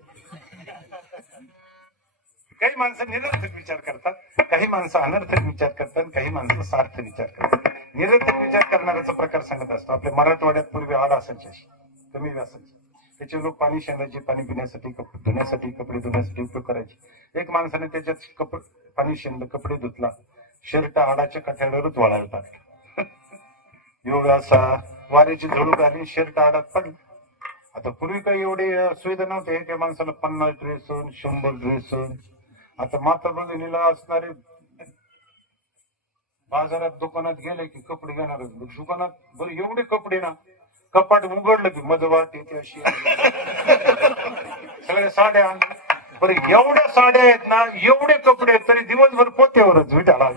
काही माणसं निरर्थक विचार करतात, काही माणसं अनर्थक विचार करतात, काही माणसं सार्थ विचार करतात. निरर्थक विचार करणाऱ्याचा प्रकार सांगत असतो. आपल्या मराठवाड्यात पूर्वी आड असायची, कमी असायची. त्याचे लोक पाणी शेणाचे, पाणी पिण्यासाठी, धुण्यासाठी, कपडे धुण्यासाठी उपयोग करायचे. एक माणसाने त्याच्यात पाणी शेणलं, कपडे धुतला, शर्ट आडाच्या कठड्यावरच वाळायला टाकला. एवढा असा वारीची झुळूक आली, शर्ट आडात पडलं. आता पूर्वी काही एवढे सुविधा नव्हते त्या माणसाला 50 ड्रेस 100 ड्रेस. आता माता भगिनीला असणारे बाजारात दुकानात गेले की कपडे घेणार दुकानात बरं एवढे कपडे ना, कपाट उघडलं की मध वाट येते अशी सगळ्या साड्या बरं एवढ्या साड्या आहेत ना, एवढे कपडे आहेत तरी दिवसभर पोत्यावरच विटाला.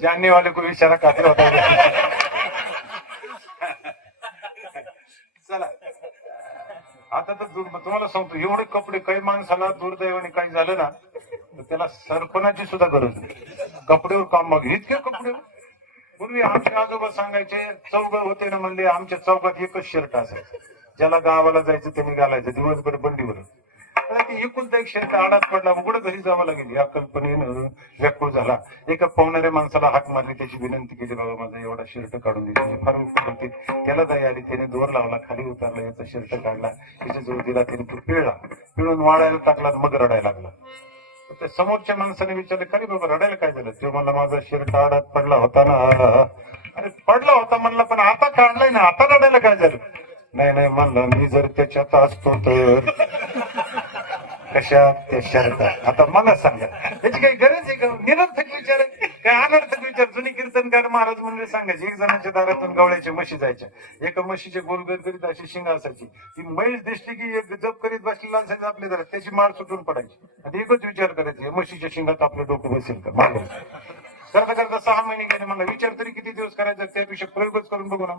जानने वाले को इशारा काफी होता है. चला आता तर तुम्हाला सांगतो, एवढे कपडे काही माणसाला दुर्दैवाने काही झालं ना तर त्याला सरपणाची सुद्धा गरज नाही, कपड्यावर काम मागे इतके कपडे. पूर्वी आमचे आजोबा सांगायचे, चौघ होते ना म्हणले, आमच्या चौकात एकच शर्ट असायचं, ज्याला गावाला जायचं त्यांनी घालायचं दिवसभर बंडीवर. एकुलता एक शर्ट आडात पडला, उघड घरी जावं लागेल या कल्पनेनं व्याकुळ झाला. एका पाहुणाऱ्या माणसाला हाक मारली, त्याची विनंती केली, बाबा माझा एवढा शर्ट काढून दे. फार होते त्याला दया आली, त्याने दोर लावला, खाली उतरला, याचा शर्ट काढला, त्याच्या जवळ दिला, त्याने तो पिळला, पिळून वाळायला टाकला, मग रडायला लागला. त्या समोरच्या माणसाने विचारलं, का रे बाबा रडायला काय झालं? तो म्हणला, माझा शर्ट आडात पडला होता ना. अरे पडला होता म्हणला, पण आता काढलाय ना, आता रडायला काय झालं? नाही म्हणलं, मी जर त्याच्यात असतो तर. कशा त्या शर्ट. आता मला सांगा त्याची काही गरज आहे का? निरर्थक विचार आहे काय? अनर्थक विचार. जुनी कीर्तनकार महाराज म्हणजे सांगायचे, एक जणांच्या दारातून गवळ्याच्या म्हशी जायच्या, एका म्हशीचे गोलगर करीत अशी शिंग असायची, ती म्हैस दिसली की एक जप करीत बसलेला असायचं आपल्या दारात, त्याची माळ सुटून पडायची. आणि एकच विचार करायचे, म्हशीच्या शिंगात आपलं डोकं बसेल का? मागे करता करता 6 महिने गेले. मला विचार तरी किती दिवस करायचा, त्यापेक्षा प्रयोगच करून बघू ना.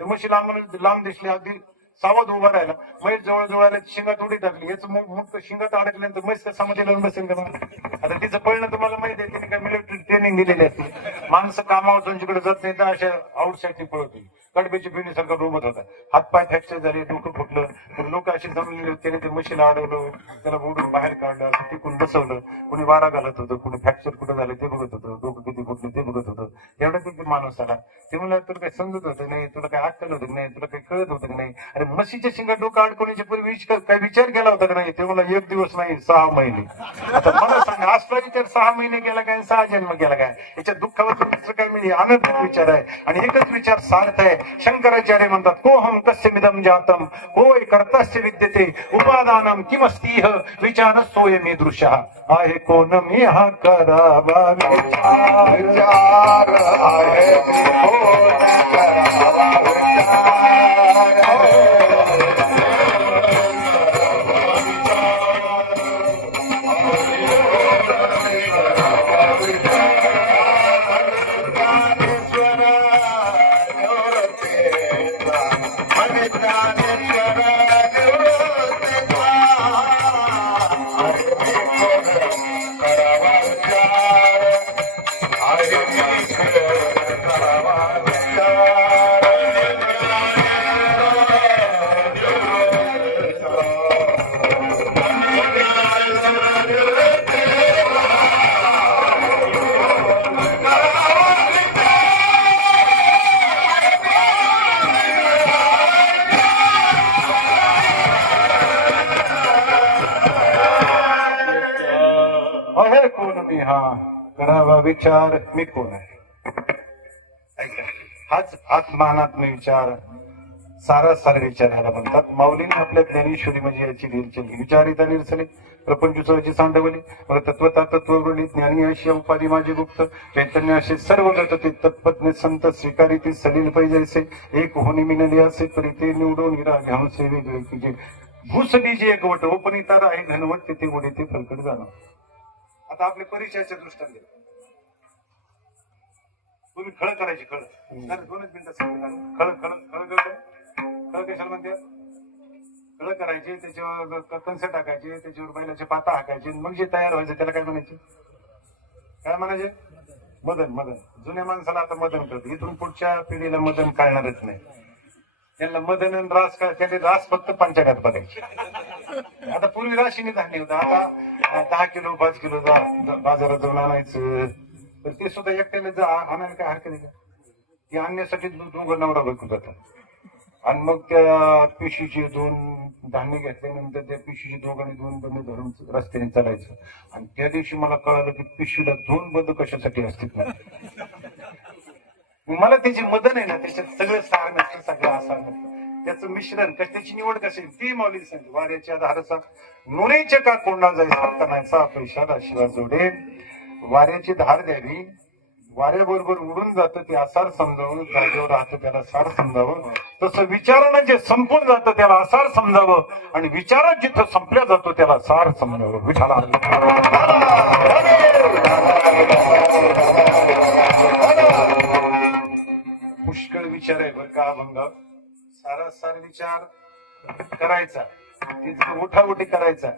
म्हशी लांब दिसली, अगदी सावध उभा राहिला, म्हैस जवळ आल्या, शिंगात उडी टाकली, याच मुक्त शिंगात अडकल्यानंतर म्हैस कसामध्ये लावून बसेल का? आता तिचं पळणं तुम्हाला माहिती आहे, तिने काय मिलिटरी ट्रेनिंग दिलेली असते. माणसं कामावर त्यांच्याकडे जात नाही तर अशा आउटसाईडची पळत होती, कडब्याची पिढीसारखा डोबत होता, हातपाय फ्रॅक्चर झाले, डोकं फुटलं, तर लोक अशी जमलेले होते, त्याने ते म्हशीला अडवलं, त्याला ओढून बाहेर काढलं, टिकून बसवलं. कुणी वारा घालत होतं, कुणी फ्रॅक्चर कुठं झालं ते बघत होतं, डोकं किती फुटलं ते बघत होतं. एवढा किती माणूस आला. ते म्हणलं, तुला काही समजत होतं नाही, तुला काही अक्कल होतं की नाही, तुला काही कळत होतं की नाही? अरे म्हशीच्या शिंगात डोकं अडकवण्याच्या पूर्वी काही विचार केला होता का नाही? ते मला 1 दिवस नाही 6 महिने. आता मला सांगा, असला विचार 6 महिने केला काय, 6 जन्म केला काय? याच्या दुःखावर दुसरं काय म्हणजे अनर्थक विचार आहे. आणि एकच विचार सार्थ आहे. शंकराचार्य म्हणतात, कोहम कस्यमिदं जातम होय कर्तस्य विद्यते उपादानम किमस्तीह विचार सोयमी दृश्यः. आहे कोण मी हा करावा विचार, आहे कोण करावा विचार. आहे कोण मी हा करावा विचार, मी कोण आहे? हाच आत्मानात्म विचार, सारासार विचार ह्याला म्हणतात. माऊलीने आपल्या ज्ञानेश्वरी म्हणजे याची दिलचली विचारिता निरसले प्रपंच सहजी सांडवली. मला तत्वता तत्ववृणी ज्ञानी अशी उपाधी माझी गुप्त चैतन्य असे सर्व गतते तत्पज्ञ संत स्वीकारी ती सलील पैजायचे एक होणी मिनली असे तरी ते निवडून हिरा घ्याऊन से वेगळे की जे भूसडी जे एक वट ओपणी तारा आहे घनवट ते गोडे ते फलकट जाणं. आता आपल्या परिचयाच्या दृष्टाने तुम्ही खळ करायची, खळ 2 मिनिटात खळ खळ खळ खळ कशाला म्हणते? खळ करायचे, त्याच्यावर कंस टाकायचे, त्याच्यावर बैलाचे पाता हाकायचे, मग जे तयार व्हायचं त्याला काय म्हणायचे? काय म्हणायचे? मदन. मदन. जुन्या माणसाला आता मदन करत, इथून पुढच्या पिढीला मदन कळणारच नाही. त्यांना मदन आणि रास त्याने रास फक्त पंचागात बघायचे. आता पूर्वी राशीने धान्य होतं, आता 10 किलो 5 किलो बाजारात जाऊन आणायचं. तर ते सुद्धा एकट्याने आणायला काय हरकत नाही का? ती आणण्यासाठी 2 नवरा बायको जातात. आणि मग त्या पिशीचे 2 धान्य घेतल्यानंतर त्या पिशीचे 2 आणि 2 बंद धरून रस्त्याने चालायचं. आणि त्या दिवशी मला कळालं की पिशीला 2 बंद कशासाठी असतात ना. मला त्याची मदन आहे ना, त्याच्यात सगळं सार नसतं, सगळं आसार नसतं, त्याचं मिश्रण त्याची निवड कशी ती माऊली सांगते. वाऱ्याच्या धारसा नुरेच्या का कोंडा जायचा कणायचा पैशाला शिवा जोडे. वाऱ्याची धार द्यावी, वाऱ्याबरोबर उडून जातं ते आसार समजावं, जागेवर राहतं त्याला सार समजावं. तसं विचारानं जे संपून जातं त्याला आसार समजावं, आणि विचारात जिथं संपल्या जातो त्याला सार समजावं. विठाला पुष्कळ विचार आहे बरं का अभंग. सारासार विचार करायचा, उठाउठी करायचा.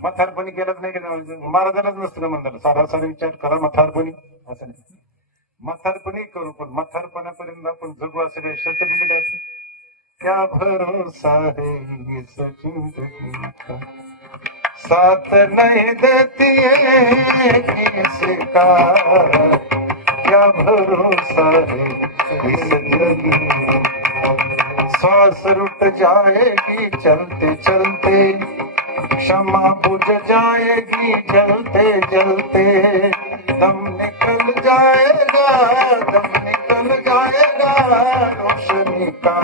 म्हातारपणी केलंच नाही की महाराजालाच नसतं म्हणतात सारासार विचार करा म्हातारपणी, असं नाही. म्हातारपणी करू, पण म्हातारपणापर्यंत आपण जगू असं काही सर्टिफिकेट असतं. क्या भरोसा है इस जिंदगी का, साथ नहीं देती है किसका, क्या भरोसा है इस जिंदगी का. सांस रुक जाएगी चलते चलते, क्षमा बुझ जाएगी जलते जलते, दम निकल जाएगा, दम निकल जाएगा रोशनी का,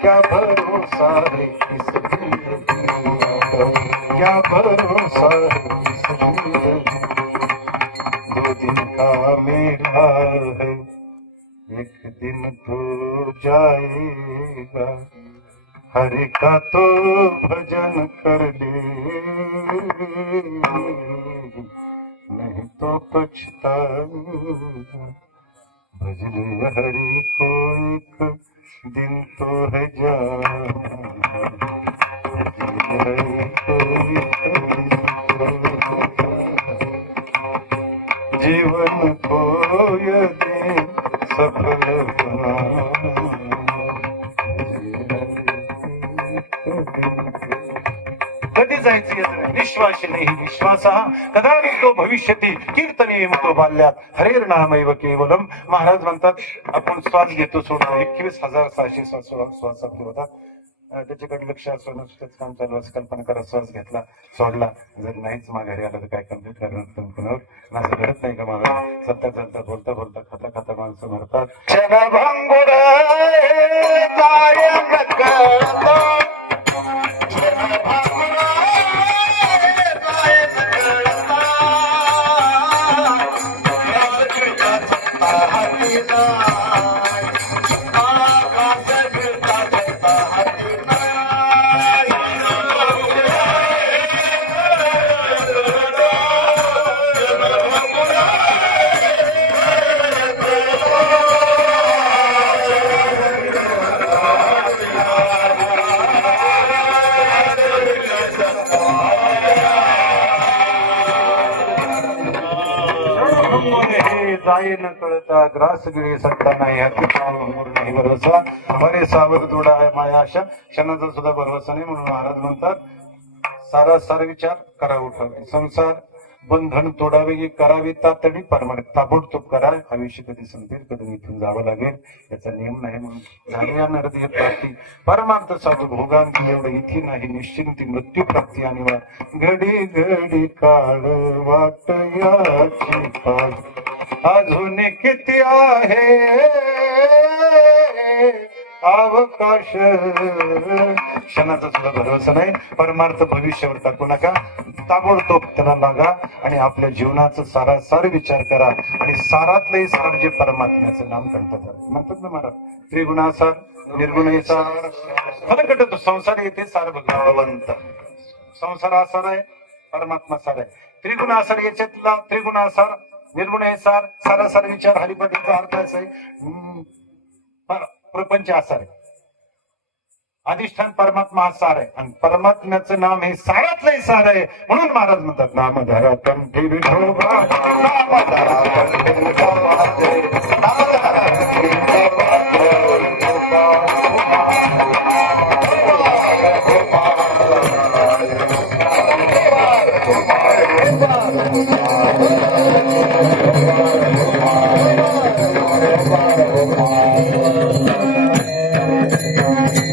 क्या भरोसा है इस जिंदगी का, क्या भरोसा है इस जिंदगी. 2 दिन का मेरा है, एक दिन तो जाएगा, हरि का तो भजन कर ले, नहीं तो पछताएगा. भजन हरि को एक दिन तो है जाना, हरि को एक दिन तो है, जीवन को यदि सफल बना. कधी जायचं येत नाही, विश्वासी नाही विश्वास कदाचित तो भविष्यती कीर्तने मुतो बाल्यात हरेर नामैव केवलम. महाराज म्हणतात आपण श्वास घेतो सोडून 21,616 श्वास आपले होतात. त्याच्याकडे लक्ष असणं नुसतंच काम चालू असं कल्पना करा. श्वास घेतला सोडला, जर नाहीच माघारी आला तर काय कम्प्लीट करणार पुन्हा. असं घडत नाही का महाराज. चालता चालता बोलता बोलता खाता खाता माणसं म्हणतात जाये न कळता ग्रास गिळी सत्ता नाही, नाही भरोसा, बरे सावध तोडा आहे माया आशा, क्षणाचा सुद्धा भरोसा नाही. म्हणून महाराज म्हणतात सारासार विचार करा उठावे, संसार बंधन तोडावे करावे तातडी परमाने, ताबडतोब करा. आयुष्य कधी संपेल, कधी इथून जावं लागेल याचा नियम नाही. म्हणून झाल्या नरदेह प्राप्ती परमार्थ साधू भोगांती एवढं इथे नाही निश्चिंती मृत्यू प्राप्ती अनिवार्य. घडी घडी काळ वाट याची पाय, अजून किती आहे अवकाश. क्षणाचा सुद्धा भरोसा नाही. परमार्थ भविष्यावर टाकू नका, ताबडतोब त्याला लागा आणि आपल्या जीवनाचा सारासार विचार करा. आणि सारातलंही सार जे परमात्म्याचं नाम म्हणतात ना महाराज, त्रिगुणासार निर्गुणेसार फलकट तो संसार येते सार भगवंत. संसार आसार आहे, परमात्मा सार आहे. त्रिगुणासार याच्यातला त्रिगुणासार निर्गुणेसार सारासार विचार हरिपतीचा अर्थ असा आहे प्रपंच आसार आहे. अधिष्ठान परमात्मा हा सार आहे आणि परमात्म्याचं नाम हे सारातलंही सार आहे. म्हणून महाराज म्हणतात नामधारा कंठी विठोबा, नामधारा कंठी विठोबा, नामधारा कंठी विठोबा, Thank you.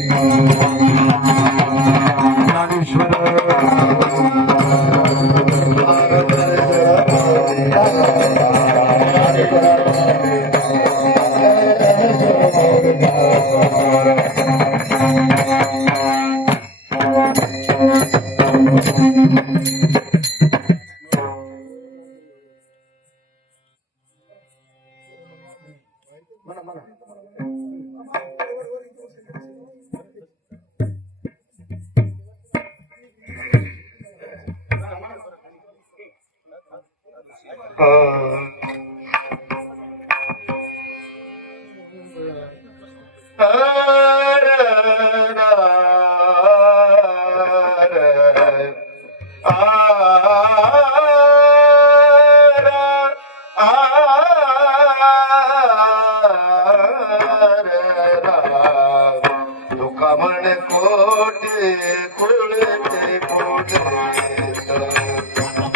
तुका म्हण कोटे कुळते पुढे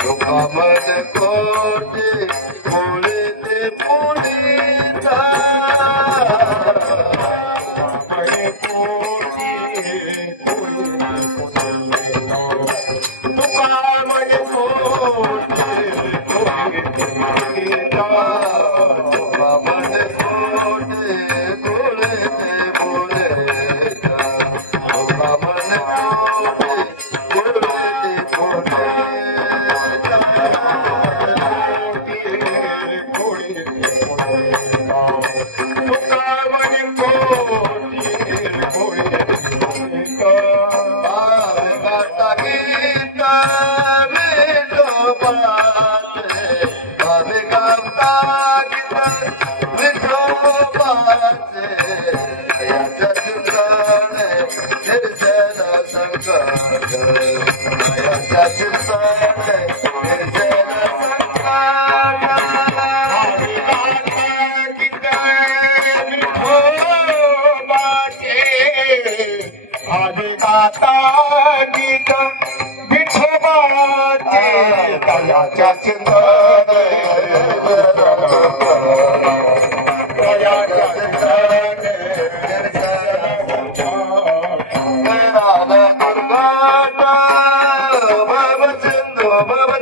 तुका म्हण कोटे कुळते पुढे गीत विठोबाचे दयाच्या चिंतन दयाच्या चिंतन दुर्गाट भव सिंधू भव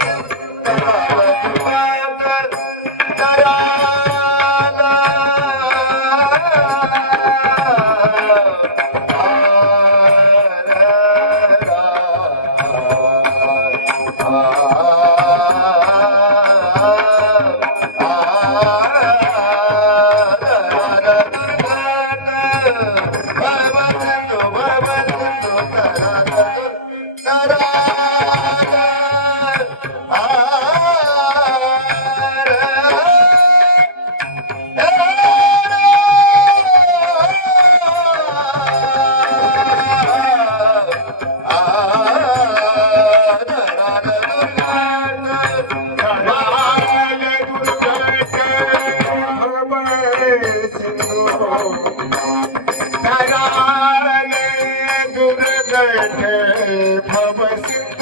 दुर्गट भव सिंधू